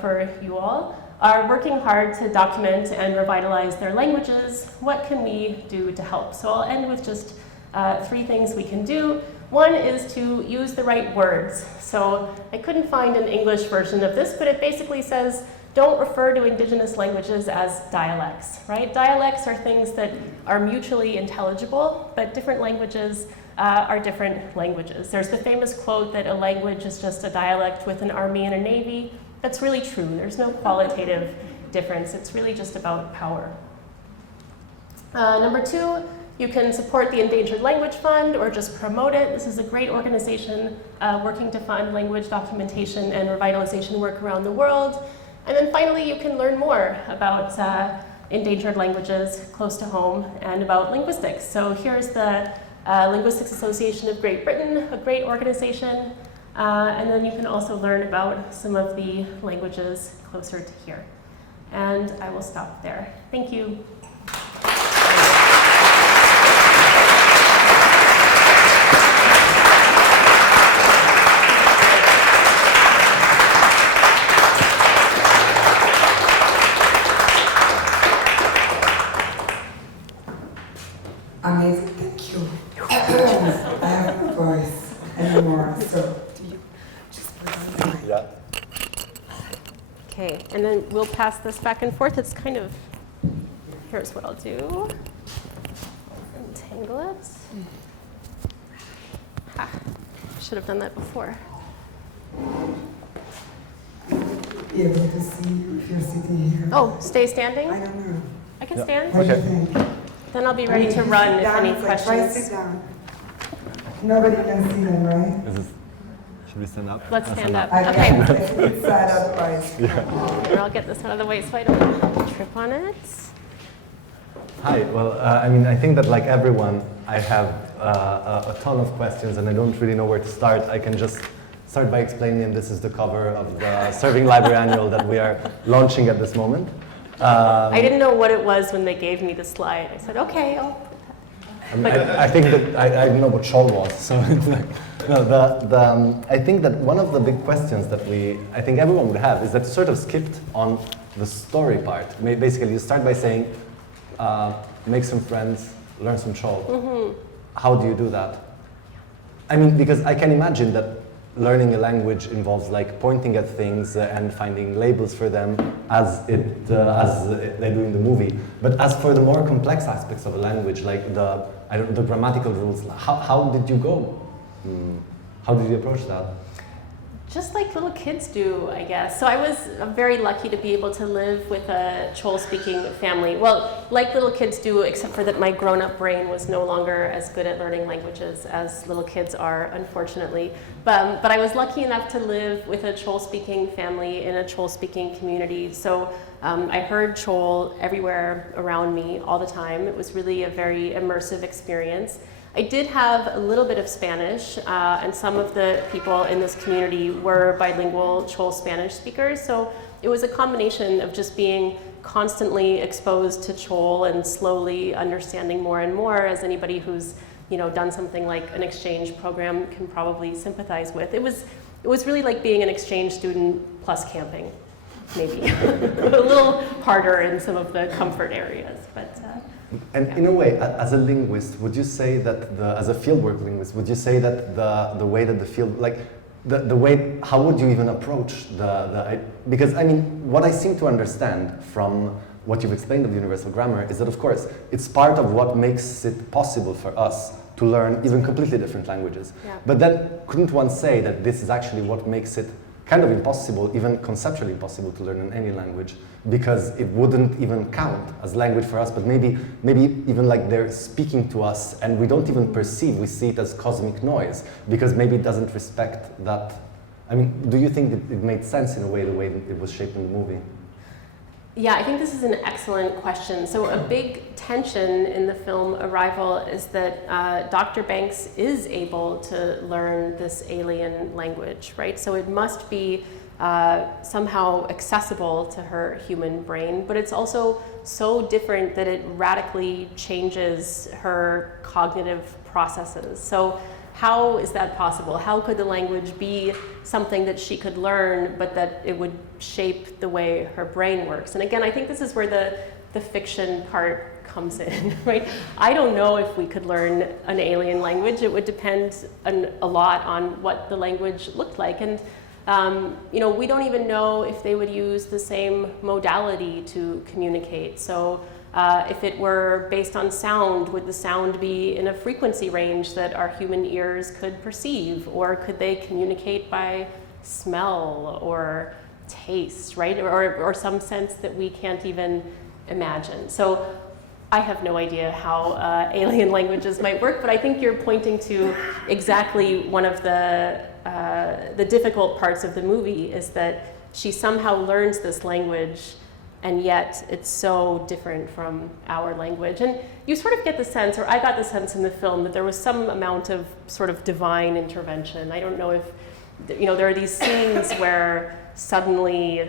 for you all, are working hard to document and revitalize their languages. What can we do to help? So I'll end with just 3 things we can do. One is to use the right words. So I couldn't find an English version of this, but it basically says, don't refer to indigenous languages as dialects, right? Dialects are things that are mutually intelligible, but different languages are different languages. There's the famous quote that a language is just a dialect with an army and a navy. That's really true. There's no qualitative difference. It's really just about power. Number 2, you can support the Endangered Language Fund or just promote it. This is a great organization working to fund language documentation and revitalization work around the world. And then finally, you can learn more about endangered languages close to home and about linguistics. So here's the Linguistics Association of Great Britain, a great organization. And then you can also learn about some of the languages closer to here. And I will stop there. Thank you. Amazing, thank you. I have no voice anymore, so just put it on. Yeah. Okay, and then we'll pass this back and forth. It's kind of, here's what I'll do. Untangle it. Ha, should have done that before. Be able to see if you're sitting here. Oh, stay standing? I don't know. I can Yeah. stand? What do you Okay. think? Then I'll be ready to run if any Try sit questions. down. Nobody can see them, right? Should we stand up? Let's stand up. I Okay. can't. It's sad otherwise. Here, I'll get this out of the way so I don't trip on it. Hi. Well, I mean, I think that like everyone, I have a ton of questions and I don't really know where to start. I can just start by explaining this is the cover of the Serving Library Annual that we are launching at this moment. I didn't know what it was when they gave me the slide. I said, okay, I'll put that. I mean, I think that I don't know what Chol was, so it's like, no, I think that one of the big questions that I think everyone would have is that sort of skipped on the story part. Basically, you start by saying, make some friends, learn some Chol. Mm-hmm. How do you do that? I mean, because I can imagine that learning a language involves like pointing at things and finding labels for them as they do in the movie. But as for the more complex aspects of a language, like the grammatical rules, how did you go? How did you approach that? Just like little kids do, I guess. So I was very lucky to be able to live with a Chol-speaking family. Well, like little kids do, except for that my grown-up brain was no longer as good at learning languages as little kids are, unfortunately. But I was lucky enough to live with a Chol-speaking family in a Chol-speaking community. So I heard Chol everywhere around me all the time. It was really a very immersive experience. I did have a little bit of Spanish, and some of the people in this community were bilingual Chol Spanish speakers, so it was a combination of just being constantly exposed to Chol and slowly understanding more and more, as anybody who's done something like an exchange program can probably sympathize with. It was really like being an exchange student plus camping, maybe. A little harder in some of the comfort areas, but. And in a way, as a linguist, would you say that as a fieldwork linguist, would you say that the way that the field, like the way, how would you even approach because I mean, what I seem to understand from what you've explained of the universal grammar is that of course, it's part of what makes it possible for us to learn even completely different languages. Yeah. But then couldn't one say that this is actually what makes it kind of impossible, even conceptually impossible to learn in any language, because it wouldn't even count as language for us, but maybe even like they're speaking to us and we don't even perceive, we see it as cosmic noise, because maybe it doesn't respect that. I mean, do you think that it made sense in a way, the way that it was shaped in the movie? Yeah, I think this is an excellent question. So a big tension in the film Arrival is that Dr. Banks is able to learn this alien language, right? So it must be somehow accessible to her human brain, but it's also so different that it radically changes her cognitive processes. So how is that possible? How could the language be something that she could learn, but that it would shape the way her brain works? And again, I think this is where the fiction part comes in, right? I don't know if we could learn an alien language. It would depend a lot on what the language looked like. And you know, we don't even know if they would use the same modality to communicate. So if it were based on sound, would the sound be in a frequency range that our human ears could perceive? Or could they communicate by smell or taste, right? Or some sense that we can't even imagine. So I have no idea how alien languages might work, but I think you're pointing to exactly one of the difficult parts of the movie, is that she somehow learns this language, and yet it's so different from our language. And you sort of get the sense, or I got the sense in the film, that there was some amount of sort of divine intervention. I don't know if, you know, there are these scenes where suddenly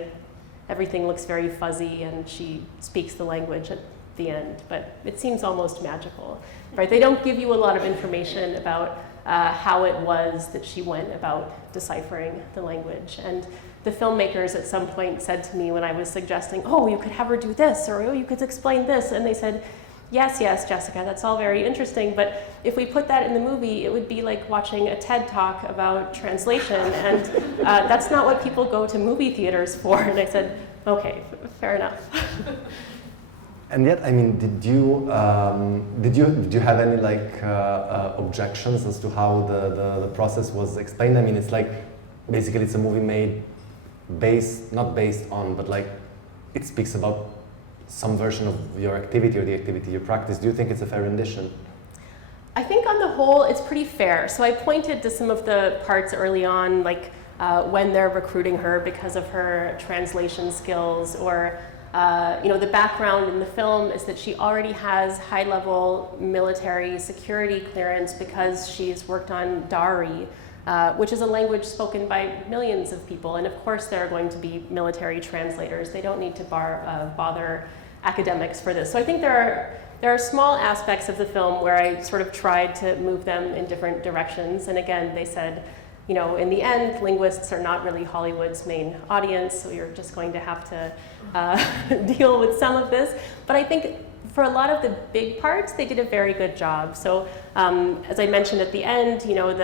everything looks very fuzzy and she speaks the language at the end, but it seems almost magical, right? They don't give you a lot of information about how it was that she went about deciphering the language. And the filmmakers at some point said to me when I was suggesting, oh, you could have her do this, or oh, you could explain this, and they said, yes, Jessica, that's all very interesting, but if we put that in the movie, it would be like watching a TED Talk about translation, and that's not what people go to movie theaters for. And I said, okay, fair enough. And yet, I mean, did you have any like objections as to how the process was explained? I mean, it's like basically it's a movie made not based on, but like it speaks about some version of your activity or the activity you practice. Do you think it's a fair rendition? I think on the whole, it's pretty fair. So I pointed to some of the parts early on, like when they're recruiting her because of her translation skills, or you know, the background in the film is that she already has high-level military security clearance because she's worked on Dari, which is a language spoken by millions of people. And of course, there are going to be military translators. They don't need to bother academics for this. So I think there are small aspects of the film where I sort of tried to move them in different directions. And again, they said, you know, in the end, linguists are not really Hollywood's main audience, so you're just going to have to deal with some of this. But I think for a lot of the big parts, they did a very good job. So as I mentioned at the end, you know,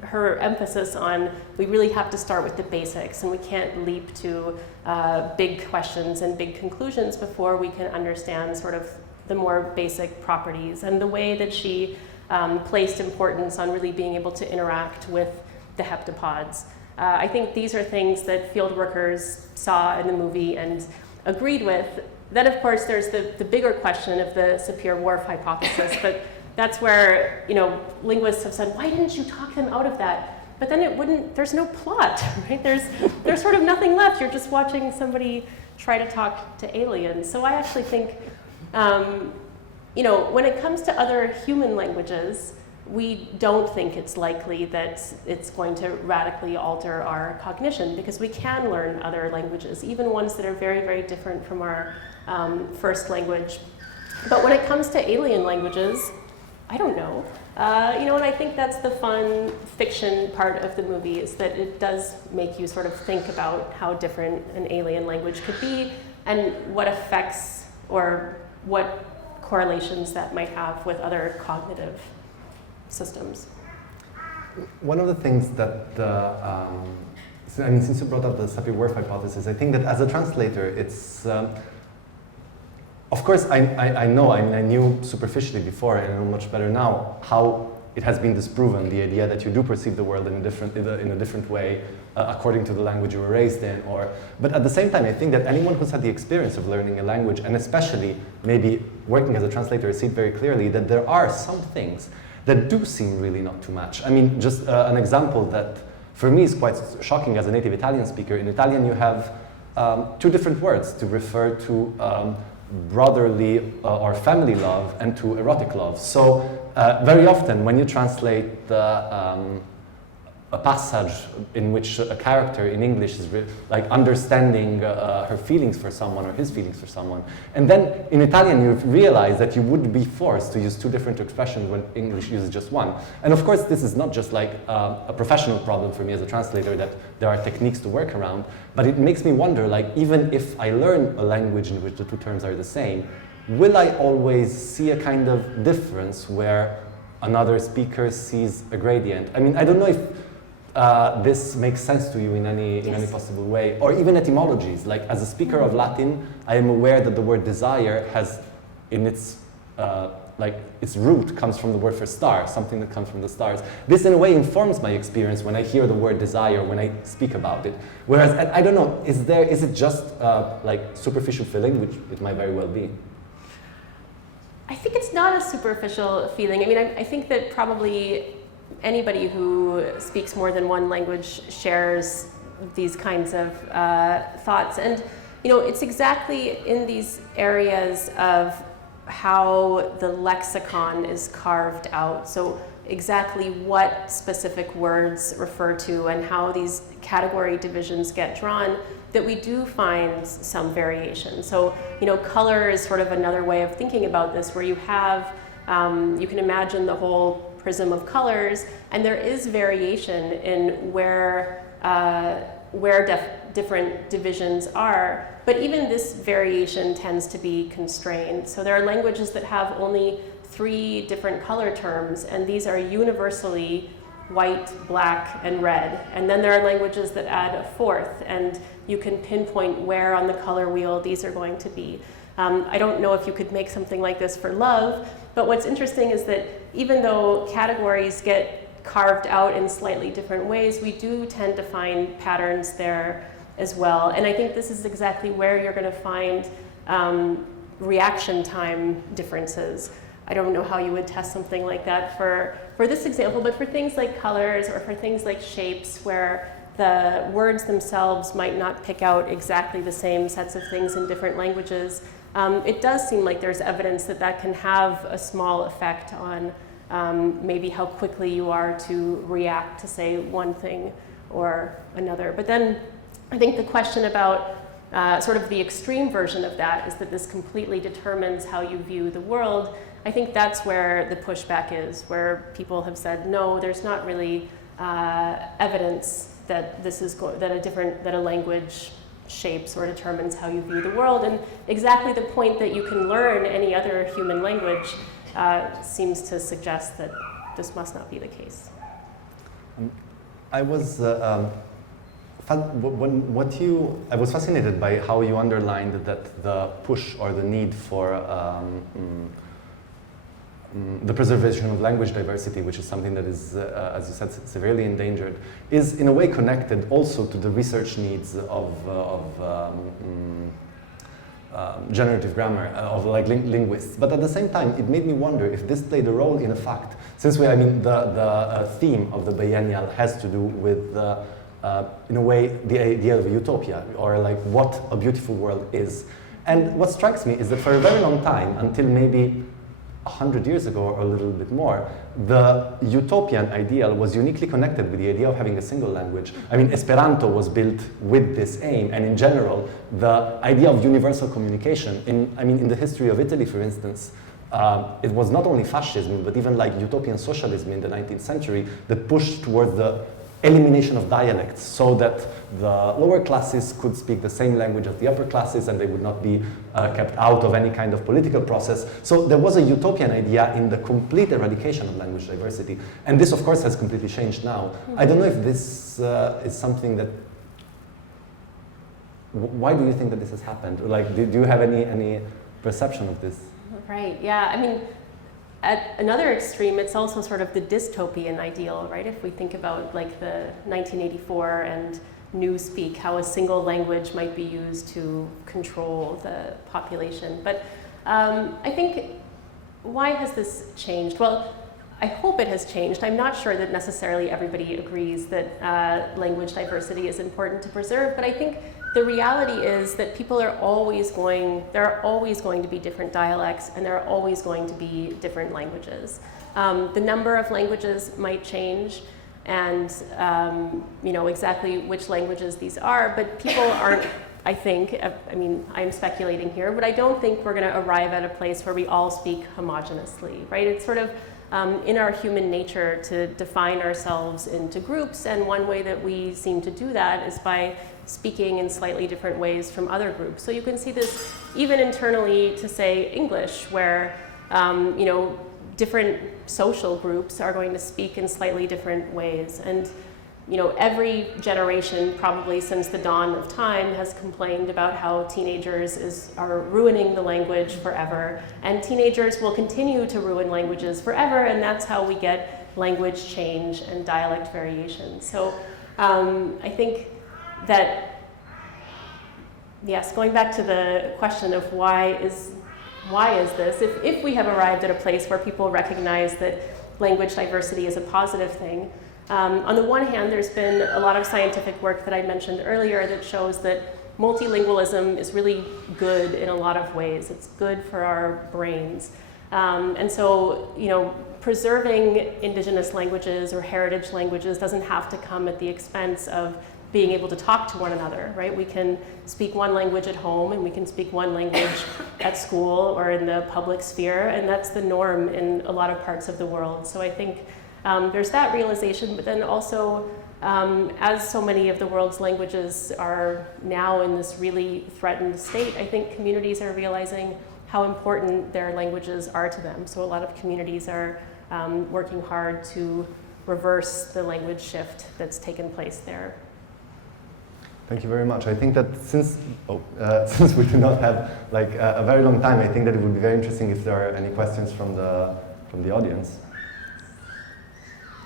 her emphasis on we really have to start with the basics, and we can't leap to big questions and big conclusions before we can understand sort of the more basic properties, and the way that she placed importance on really being able to interact with the heptapods. I think these are things that field workers saw in the movie and agreed with. Then, of course, there's the bigger question of the Sapir-Warf hypothesis, but that's where, you know, linguists have said, why didn't you talk them out of that? But then there's no plot, right? There's sort of nothing left. You're just watching somebody try to talk to aliens. So I actually think, you know, when it comes to other human languages, we don't think it's likely that it's going to radically alter our cognition, because we can learn other languages, even ones that are very, very different from our first language. But when it comes to alien languages, I don't know. You know, and I think that's the fun fiction part of the movie, is that it does make you sort of think about how different an alien language could be, and what effects or what correlations that might have with other cognitive systems. One of the things that, I mean, since you brought up the Sapir-Whorf hypothesis, I think that as a translator, it's, of course, I know, I mean, I knew superficially before, and I know much better now, how it has been disproven, the idea that you do perceive the world in a different way according to the language you were raised in. But at the same time, I think that anyone who's had the experience of learning a language, and especially maybe working as a translator, sees very clearly that there are some things that do seem really not too much. I mean, just an example that for me is quite shocking as a native Italian speaker. In Italian, you have two different words to refer to brotherly or family love and to erotic love. So very often when you translate a passage in which a character in English is like understanding her feelings for someone or his feelings for someone, and then in Italian you realize that you would be forced to use two different expressions when English uses just one. And of course this is not just like a professional problem for me as a translator, that there are techniques to work around, but it makes me wonder, like, even if I learn a language in which the two terms are the same, will I always see a kind of difference where another speaker sees a gradient? I mean, I don't know if this makes sense to you in any possible way, or even etymologies. Like, as a speaker of Latin, I am aware that the word desire has in its like its root comes from the word for star, something that comes from the stars. This in a way informs my experience when I hear the word desire, when I speak about it. Whereas, I don't know, is it just like superficial feeling, which it might very well be? I think it's not a superficial feeling. I mean, I think that probably anybody who speaks more than one language shares these kinds of thoughts. And, you know, it's exactly in these areas of how the lexicon is carved out. So exactly what specific words refer to and how these category divisions get drawn, that we do find some variation. So, you know, color is sort of another way of thinking about this, where you have, you can imagine the whole prism of colors, and there is variation in where different divisions are, but even this variation tends to be constrained. So there are languages that have only 3 different color terms, and these are universally white, black, and red. And then there are languages that add a 4th, and you can pinpoint where on the color wheel these are going to be. I don't know if you could make something like this for love, but what's interesting is that even though categories get carved out in slightly different ways, we do tend to find patterns there as well. And I think this is exactly where you're going to find reaction time differences. I don't know how you would test something like that for this example, but for things like colors or for things like shapes, where the words themselves might not pick out exactly the same sets of things in different languages, it does seem like there's evidence that that can have a small effect on maybe how quickly you are to react to, say, one thing or another. But then I think the question about sort of the extreme version of that is that this completely determines how you view the world. I think that's where the pushback is, where people have said, no, there's not really evidence that this is that a language shapes or determines how you view the world. And exactly the point that you can learn any other human language seems to suggest that this must not be the case. I was I was fascinated by how you underlined that the push or the need for the preservation of language diversity, which is something that is, as you said, severely endangered, is in a way connected also to the research needs of generative grammar, of like linguists. But at the same time, it made me wonder if this played a role in a fact, since the theme of the biennial has to do with, in a way, the idea of a utopia, or like what a beautiful world is. And what strikes me is that for a very long time, until maybe 100 years ago or a little bit more, the utopian ideal was uniquely connected with the idea of having a single language. I mean, Esperanto was built with this aim, and in general, the idea of universal communication. In the history of Italy, for instance, it was not only fascism, but even like utopian socialism in the 19th century that pushed towards the elimination of dialects, so that the lower classes could speak the same language as the upper classes, and they would not be kept out of any kind of political process. So there was a utopian idea in the complete eradication of language diversity. And this, of course, has completely changed now. I don't know if this is something that... Why do you think that this has happened? Like, do you have any perception of this? Right, yeah. I mean, at another extreme, it's also sort of the dystopian ideal, right? If we think about like the 1984 and Newspeak, how a single language might be used to control the population. But I think, why has this changed? Well, I hope it has changed. I'm not sure that necessarily everybody agrees that language diversity is important to preserve, but I think the reality is that people are there are always going to be different dialects, and there are always going to be different languages. The number of languages might change, and exactly which languages these are, but people aren't, I think, I mean, I'm speculating here, but I don't think we're gonna arrive at a place where we all speak homogeneously, right? It's sort of in our human nature to define ourselves into groups, and one way that we seem to do that is by speaking in slightly different ways from other groups. So you can see this even internally to, say, English, where different social groups are going to speak in slightly different ways. And every generation, probably since the dawn of time, has complained about how teenagers are ruining the language forever. And teenagers will continue to ruin languages forever, and that's how we get language change and dialect variation. So I think that, yes, going back to the question of why is this, if we have arrived at a place where people recognize that language diversity is a positive thing, on the one hand, there's been a lot of scientific work that I mentioned earlier that shows that multilingualism is really good in a lot of ways. It's good for our brains. And so, preserving indigenous languages or heritage languages doesn't have to come at the expense of being able to talk to one another, right? We can speak one language at home, and we can speak one language at school or in the public sphere, and that's the norm in a lot of parts of the world. So I think there's that realization, but then also, as so many of the world's languages are now in this really threatened state, I think communities are realizing how important their languages are to them. So a lot of communities are working hard to reverse the language shift that's taken place there. Thank you very much. I think that since we do not have a very long time, I think that it would be very interesting if there are any questions from the audience.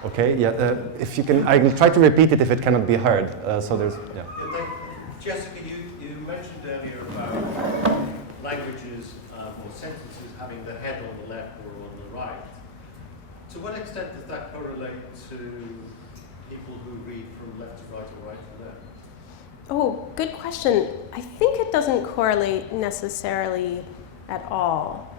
Okay, yeah, if you can, I will try to repeat it if it cannot be heard. So there's, yeah. Jessica, you mentioned earlier about languages or sentences having the head on the left or on the right. To what extent does that correlate to people who read from left to right or right to left? Oh, good question. I think it doesn't correlate necessarily at all.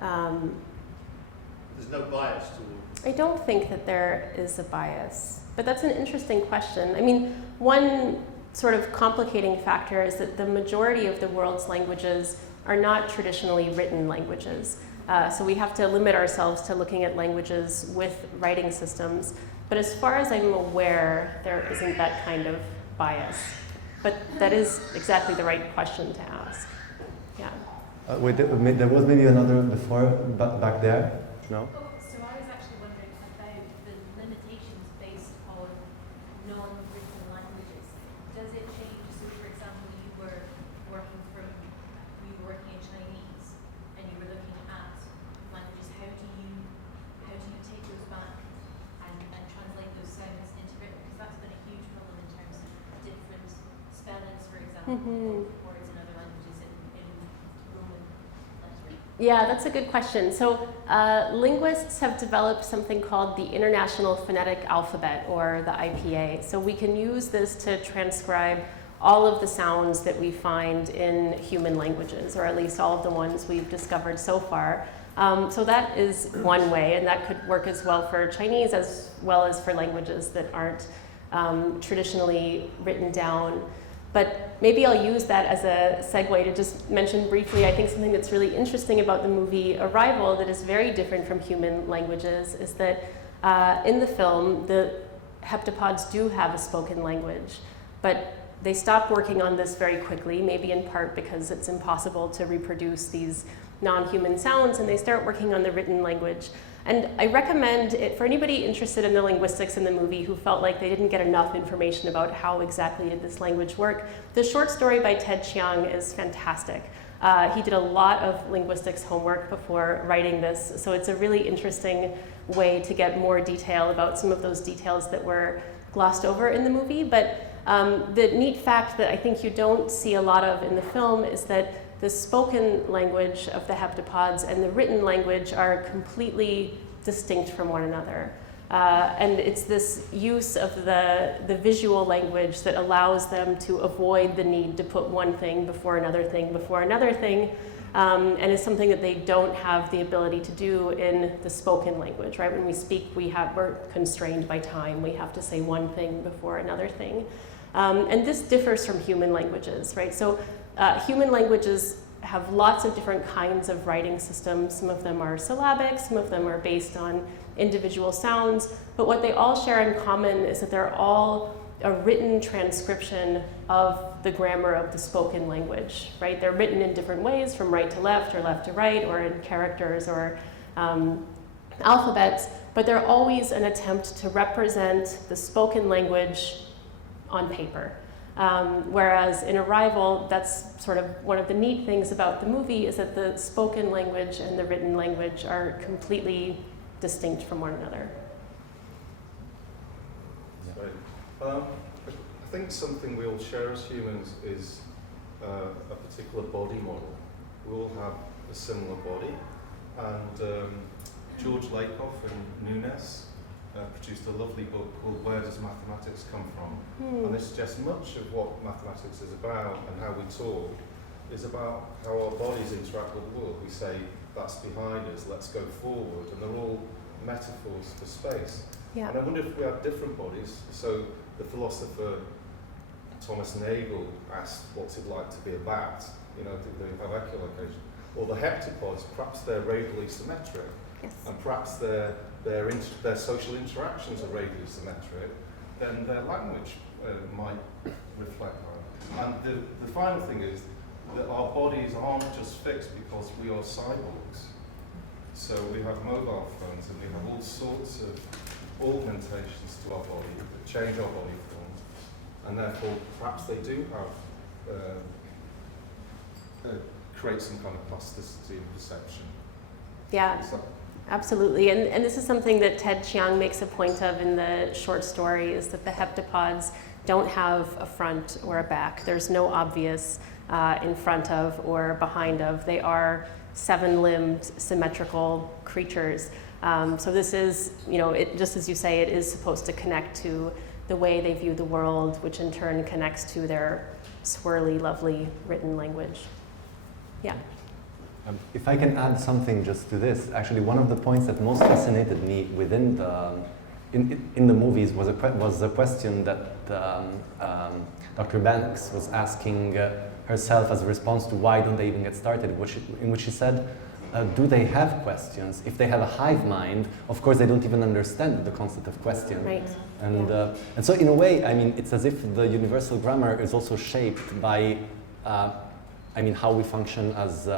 There's no bias towards. I don't think that there is a bias, but that's an interesting question. I mean, one sort of complicating factor is that the majority of the world's languages are not traditionally written languages. So we have to limit ourselves to looking at languages with writing systems. But as far as I'm aware, there isn't that kind of bias. But that is exactly the right question to ask. Yeah. Wait, there was maybe another before, back there. No? So I was actually wondering about the limitations based on non-written languages. Does it change? So, for example, you were working in Chinese, and you were looking at languages. How do you take those back and translate those sounds into written? Because that's been a huge problem in terms of different spellings, for example, words in other languages in Roman lettering. Yeah, that's a good question. So linguists have developed something called the International Phonetic Alphabet, or the IPA. So we can use this to transcribe all of the sounds that we find in human languages, or at least all of the ones we've discovered so far. So that is one way, and that could work as well for Chinese as well as for languages that aren't traditionally written down. But maybe I'll use that as a segue to just mention briefly, I think something that's really interesting about the movie Arrival that is very different from human languages is that in the film, the heptapods do have a spoken language, but they stop working on this very quickly, maybe in part because it's impossible to reproduce these non-human sounds, and they start working on the written language. And I recommend it for anybody interested in the linguistics in the movie who felt like they didn't get enough information about how exactly did this language work. The short story by Ted Chiang is fantastic. He did a lot of linguistics homework before writing this, so it's a really interesting way to get more detail about some of those details that were glossed over in the movie. But the neat fact that I think you don't see a lot of in the film is that the spoken language of the heptapods and the written language are completely distinct from one another. And it's this use of the visual language that allows them to avoid the need to put one thing before another thing before another thing, and is something that they don't have the ability to do in the spoken language, right? When we speak, we're constrained by time. We have to say one thing before another thing. And this differs from human languages, right? So human languages have lots of different kinds of writing systems. Some of them are syllabic, some of them are based on individual sounds, but what they all share in common is that they're all a written transcription of the grammar of the spoken language, right? They're written in different ways, from right to left or left to right, or in characters or alphabets, but they're always an attempt to represent the spoken language on paper. Whereas in Arrival, that's sort of one of the neat things about the movie, is that the spoken language and the written language are completely distinct from one another. I think something we all share as humans is a particular body model. We all have a similar body, and George Lakoff and Nunes produced a lovely book called Where Does Mathematics Come From? And it suggests much of what mathematics is about and how we talk is about how our bodies interact with the world. We say, that's behind us, let's go forward, and they're all metaphors for space. Yeah. And I wonder if we have different bodies. So the philosopher Thomas Nagel asked, what's it like to be a bat? You know, do they have echolocation? Or the heptapods, perhaps they're radially symmetric, Yes. and perhaps their social interactions are radially symmetric, then their language might reflect that. And the final thing is that our bodies aren't just fixed because we are cyborgs. So we have mobile phones and we have all sorts of augmentations to our body that change our body form, and therefore perhaps they do have create some kind of plasticity and perception. Yeah. So, Absolutely, and this is something that Ted Chiang makes a point of in the short story, is that the heptapods don't have a front or a back. There's no obvious in front of or behind of. They are seven-limbed, symmetrical creatures. So this is, just as you say, it is supposed to connect to the way they view the world, which in turn connects to their swirly, lovely written language. Yeah. If I can add something just to this, actually one of the points that most fascinated me within in the movies was a question that Dr. Banks was asking herself as a response to why don't they even get started, in which she said, do they have questions? If they have a hive mind, of course they don't even understand the concept of question. Right. And so in a way, I mean, it's as if the universal grammar is also shaped by how we function as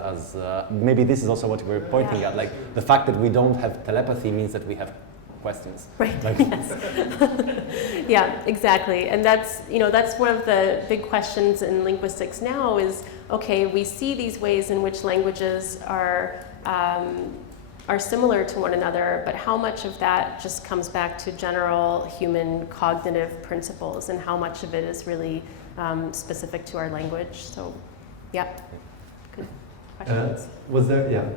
maybe this is also what we're pointing at, like the fact that we don't have telepathy means that we have questions. Right, yes. Yeah, exactly. And that's one of the big questions in linguistics now is, okay, we see these ways in which languages are similar to one another, but how much of that just comes back to general human cognitive principles, and how much of it is really specific to our language? So, yeah, good questions. Was there, yeah.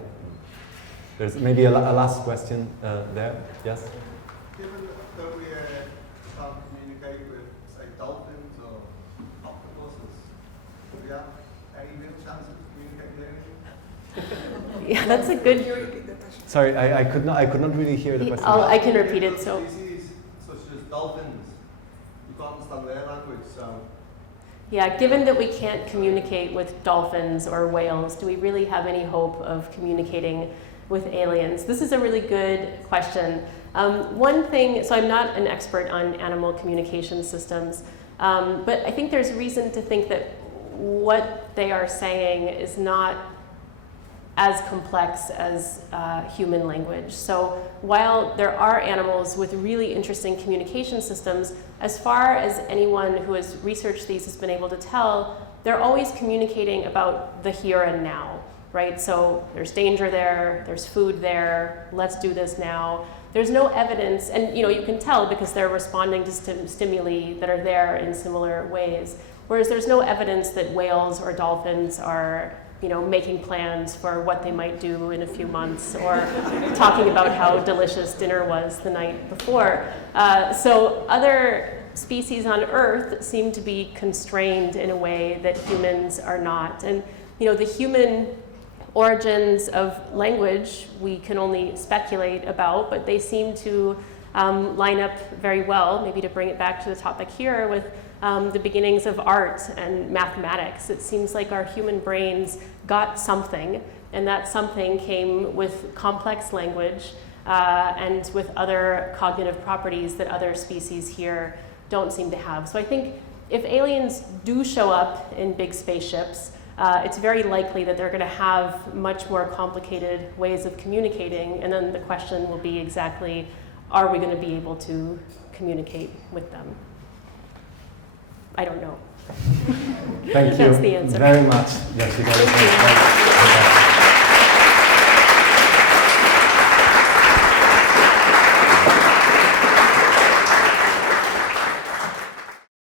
There's maybe a last question there, yes? Given that we can't communicate with, say, dolphins or octopuses, do we have any real chance of communicating with anything? Yeah, that's a good. Sorry, I could not really hear the question. I can repeat it. So. Species such as dolphins, you can't understand their language, so. Yeah, given that we can't communicate with dolphins or whales, do we really have any hope of communicating with aliens? This is a really good question. One thing, so I'm not an expert on animal communication systems, but I think there's reason to think that what they are saying is not as complex as human language. So while there are animals with really interesting communication systems, as far as anyone who has researched these has been able to tell, they're always communicating about the here and now, right? So there's danger there, there's food there, let's do this now. There's no evidence, and you can tell because they're responding to stimuli that are there in similar ways. Whereas there's no evidence that whales or dolphins are making plans for what they might do in a few months, or talking about how delicious dinner was the night before. So other species on Earth seem to be constrained in a way that humans are not. And the human origins of language we can only speculate about, but they seem to line up very well, maybe to bring it back to the topic here, with the beginnings of art and mathematics. It seems like our human brains got something, and that something came with complex language and with other cognitive properties that other species here don't seem to have. So I think if aliens do show up in big spaceships, it's very likely that they're going to have much more complicated ways of communicating, and then the question will be exactly, are we going to be able to communicate with them? I don't know. Thank you That's the answer. very much, Jessica.